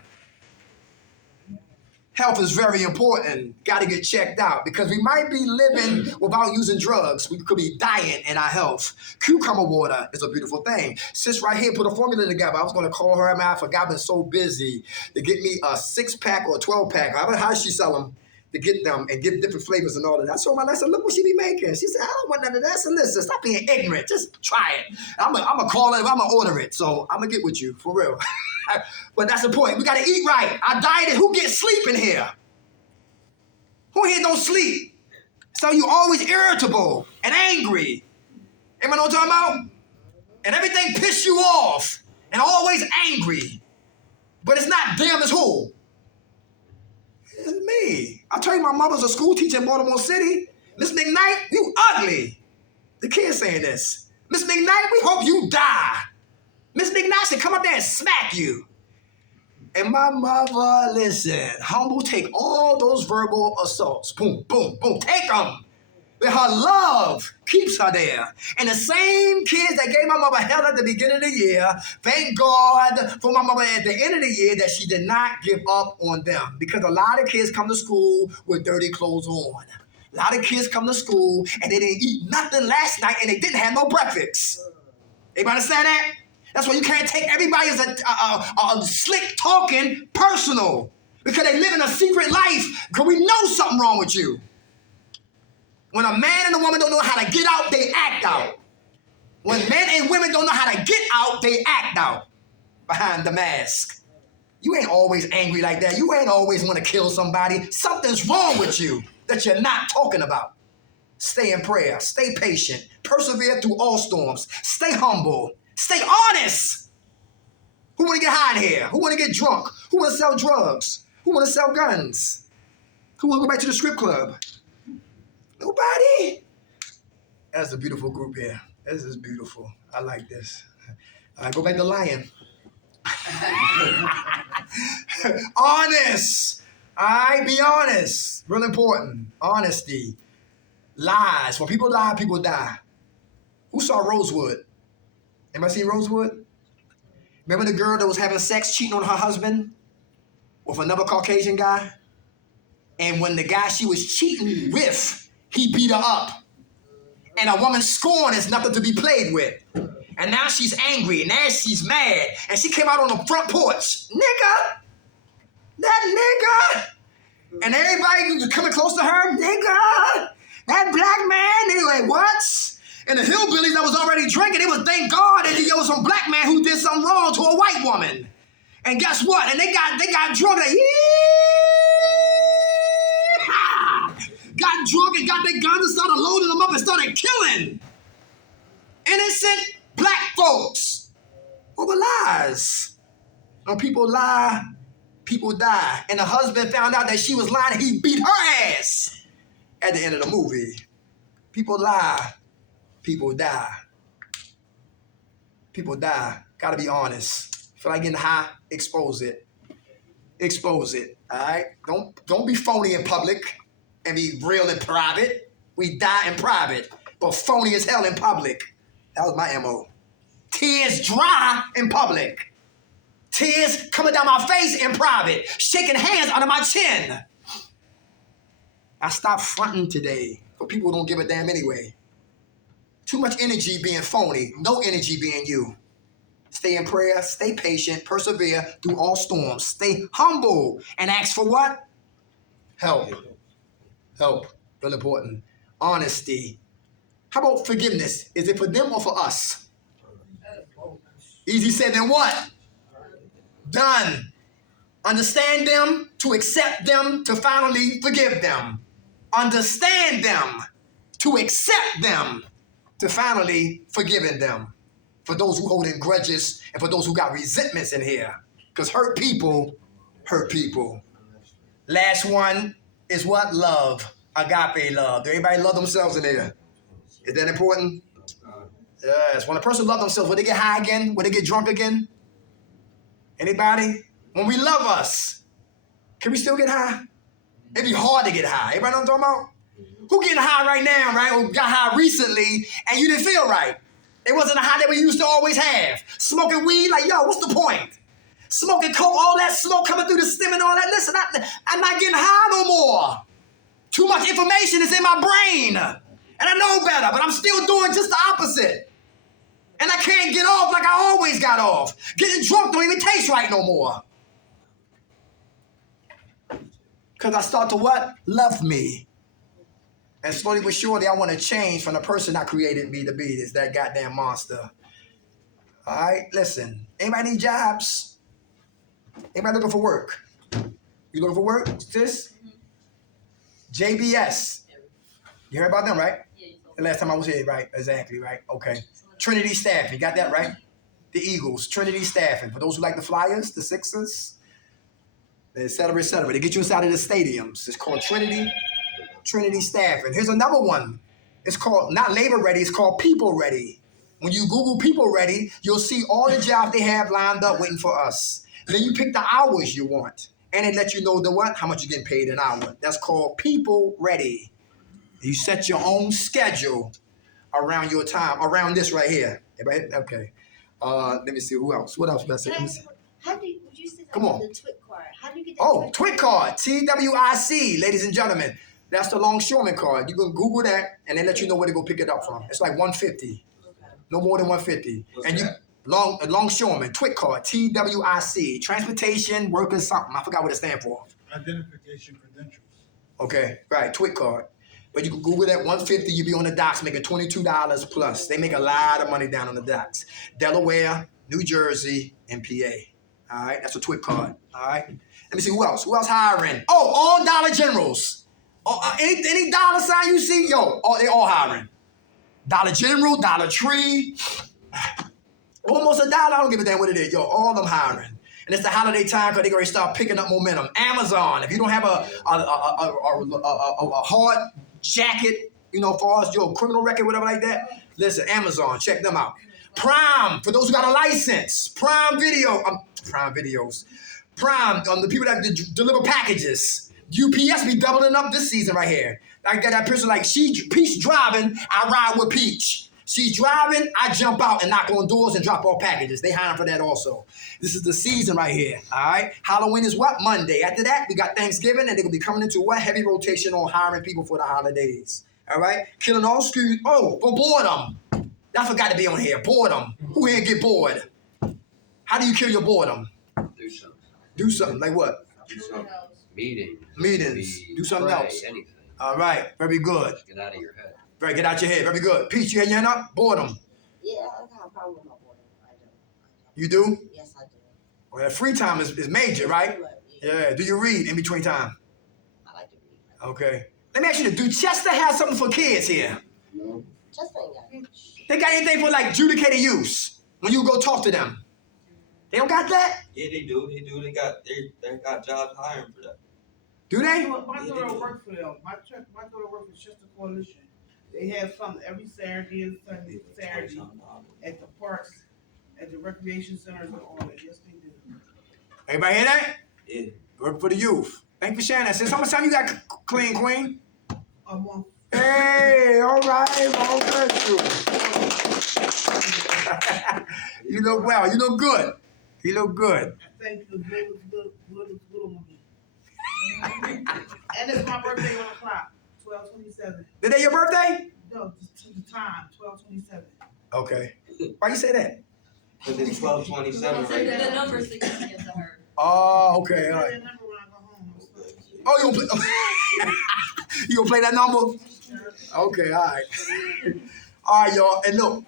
Health is very important. Got to get checked out because we might be living without using drugs. We could be dying in our health. Cucumber water is a beautiful thing. Sis right here put a formula together. I was going to call her, man. I forgot. I've been so busy to get me a 6-pack or a 12-pack. I don't know how she sell them to get them and get different flavors and all of that. I told my I said, look what she be making. She said, I don't want none of that. I said, listen, stop being ignorant. Just try it. I'm going to call it. I'm going to order it. So I'm going to get with you, for real. But that's the point. We got to eat right. Our diet is who gets sleep in here? Who here don't sleep? So you always irritable and angry. Anybody know what I'm talking about? And everything piss you off and always angry. But it's not them, it's who? It's me. I tell you, my mother's a school teacher in Baltimore City. Miss McKnight, you ugly. The kid's saying this. Miss McKnight, we hope you die. Miss McKnight should come up there and smack you. And my mother, listen, humble, take all those verbal assaults. Boom, boom, boom, take them. Her love keeps her there. And the same kids that gave my mother hell at the beginning of the year, thank God for my mother at the end of the year that she did not give up on them. Because a lot of kids come to school with dirty clothes on. A lot of kids come to school and they didn't eat nothing last night and they didn't have no breakfast. Anybody understand that? That's why you can't take everybody as a slick talking personal. Because they live in a secret life. Because we know something wrong with you. When a man and a woman don't know how to get out, they act out. When men and women don't know how to get out, they act out behind the mask. You ain't always angry like that. You ain't always want to kill somebody. Something's wrong with you that you're not talking about. Stay in prayer. Stay patient. Persevere through all storms. Stay humble. Stay honest. Who want to get high in here? Who want to get drunk? Who want to sell drugs? Who want to sell guns? Who want to go back to the strip club? Nobody? That's a beautiful group here. This is beautiful. I like this. All right, go back to lying. Honest. All right, be honest. Real important. Honesty. Lies. When people lie, people die. Who saw Rosewood? Anybody seen Rosewood? Remember the girl that was having sex, cheating on her husband with another Caucasian guy? And when the guy she was cheating with, he beat her up. And a woman's scorn is nothing to be played with. And now she's angry, and now she's mad. And she came out on the front porch. Nigga! That nigga! And everybody was coming close to her. Nigga! That black man! They were like, what? And the hillbillies that was already drinking, it was thank God that there was some black man who did something wrong to a white woman. And guess what? And they got drunk. Like, got drunk and got their guns and started loading them up and started killing innocent black folks over lies. When people lie, people die. And the husband found out that she was lying and he beat her ass at the end of the movie. People lie, people die. People die. Gotta be honest. Feel like getting high, expose it. Expose it, all right? Don't be phony in public. And be real in private. We die in private, but phony as hell in public. That was my MO. Tears dry in public. Tears coming down my face in private. Shaking hands under my chin. I stopped fronting today, but people don't give a damn anyway. Too much energy being phony, no energy being you. Stay in prayer, stay patient, persevere through all storms. Stay humble and ask for what? Help. Help, real important. Honesty. How about forgiveness? Is it for them or for us? Easy said than what? Done. Understand them, to accept them, to finally forgive them. Understand them, to accept them, to finally forgiving them. For those who hold in grudges and for those who got resentments in here. Because hurt people hurt people. Last one is what? Love. Agape love. Do anybody love themselves in here? Is that important? Yes. When a person loves themselves, will they get high again? Will they get drunk again? Anybody? When we love us, can we still get high? It'd be hard to get high. Everybody know what I'm talking about? Who getting high right now, right? Who got high recently and you didn't feel right? It wasn't the high that we used to always have. Smoking weed, like, yo, what's the point? Smoking coke, all that smoke coming through the stem and all that. Listen, I'm not getting high no more. Too much information is in my brain. And I know better, but I'm still doing just the opposite. And I can't get off like I always got off. Getting drunk don't even taste right no more. Because I start to what? Love me. And slowly but surely, I want to change from the person that created me to be this, that goddamn monster. All right, listen. Anybody need jobs? Anybody looking for work? You looking for work, sis? JBS. You heard about them, right? The last time I was here, right? Exactly, right? Okay. Trinity Staffing. You got that, right? The Eagles. Trinity Staffing. For those who like the Flyers, the Sixers, et cetera, et cetera. They get you inside of the stadiums. It's called Trinity Staffing. Here's another one. It's called, not Labor Ready, it's called People Ready. When you Google People Ready, you'll see all the jobs they have lined up waiting for us. Then you pick the hours you want. And they let you know how much you're getting paid an hour. That's called People Ready. You set your own schedule around your time, around this right here. Everybody? Okay. Let me see, who else? What else did I say? Let me see. How do you, would you say that Come on. the TWIC card? How do you get that? Oh, TWIC card, TWIC, ladies and gentlemen. That's the longshoreman card. You can Google that, and they let you know where to go pick it up from. It's like $150, no more than $150. What's And that? longshoreman, TWIC card, TWIC, transportation workers something. I forgot what it stands for. Identification credentials. Okay, right, TWIC card. But you can Google that, $150, you be on the docks making $22 plus. They make a lot of money down on the docks. Delaware, New Jersey, and PA. All right, that's a TWIC card. All right. Let me see, who else? Who else hiring? Oh, all Dollar Generals. Any dollar sign you see, they all hiring. Dollar General, Dollar Tree. Almost $1. I don't give a damn what it is. All of them hiring. And it's the holiday time because they already start picking up momentum. Amazon, if you don't have a hard jacket, for us, your criminal record, whatever like that, listen, Amazon, check them out. Prime, for those who got a license. Prime Videos. Prime, the people that deliver packages. UPS be doubling up this season right here. I got that person like, Peach driving, I ride with Peach. She's driving, I jump out and knock on doors and drop off packages. They hiring for that also. This is the season right here, all right? Halloween is what? Monday. After that, we got Thanksgiving, and they're going to be coming into what? Heavy rotation on hiring people for the holidays, all right? Killing all screws. Oh, for boredom. I forgot to be on here. Boredom. Who here get bored? How do you kill your boredom? Do something. Do something. Like what? Do something. Meetings. Do something pray, else. Anything. All right. Very good. Just get out of your head. Right, get out your head. Very good. Peach, you had your hand up? Boredom. Yeah, I have a problem with my boredom. I do. You do? Yes, I do. Well, free time is major, right? Yeah. Do you read in between time? I like to read. Okay. Let me ask you this. Do Chester have something for kids here? No. Just ain't got it. They got anything for like adjudicated use? When you go talk to them? They don't got that? Yeah, they do. They got jobs hiring for that. Do they? My daughter works for them. My daughter works for Chester Coalition. They have something every Saturday and Sunday, Saturday at the parks, at the recreation centers and all that. Yes, they do. Everybody hear that? Yeah. Work for the youth. Thank you for sharing that. Sis, how much time you got, Clean Queen? A month. Hey, all right. All good. You look well. You look good. You look good. Thank you. Good on me. And it's my birthday on the clock, 12/27. The day your birthday? No, the time, 12/27. Okay. Why you say that? Because it's 12:27 right The now. number significant to her. Oh, okay. All I right. remember when I go home. Oh, you gonna play? You gonna play that number? Okay, all right. All right, y'all. And look,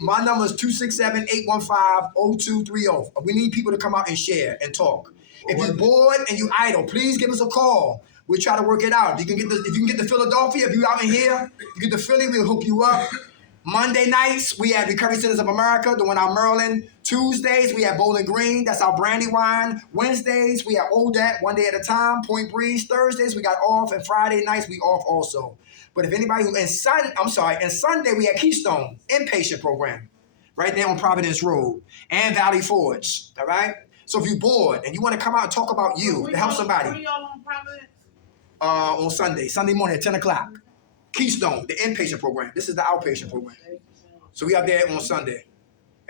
my number is 267-815-0230. We need people to come out and share and talk. If you're bored and you idle, please give us a call. We'll try to work it out. If you can get to Philadelphia, if you're out in here, you get to Philly, we'll hook you up. Monday nights, we have Recovery Centers of America, the one out in Maryland. Tuesdays, we have Bowling Green. That's our Brandywine. Wednesdays, we have ODAT, one day at a time, Point Breeze. Thursdays, we got off. And Friday nights, we off also. But if anybody and Sunday, we have Keystone, inpatient program, right there on Providence Road and Valley Forge, all right? So if you're bored and you want to come out and talk about you, to help somebody. Where y'all on Providence? On Sunday morning at 10 o'clock. Keystone, the inpatient program. This is the outpatient program. So we out there on Sunday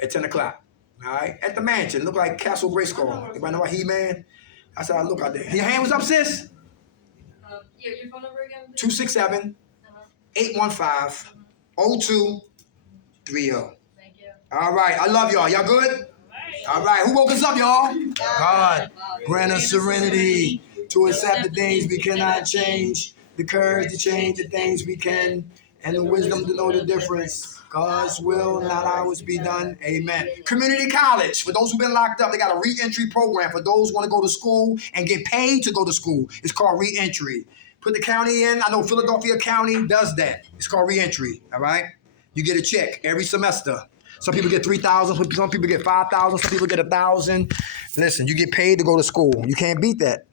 at 10 o'clock. All right? At the mansion. Look like Castle Grayskull. Everybody know what He-Man? That's how I look out there. Your hand was up, sis? Yeah, your phone number again? 267-815-0230. Thank you. All right. I love y'all. Y'all good? All right. Who woke us up, y'all? God. Grant us serenity to accept the things we cannot change, the courage to change the things we can, and the wisdom to know the difference. God's will, not ours, be done. Amen. Community college. For those who've been locked up, they got a re-entry program. For those who want to go to school and get paid to go to school, it's called re-entry. Put the county in. I know Philadelphia County does that. It's called re-entry, all right? You get a check every semester. Some people get $3,000. Some people get $5,000. Some people get $1,000. Listen, you get paid to go to school. You can't beat that.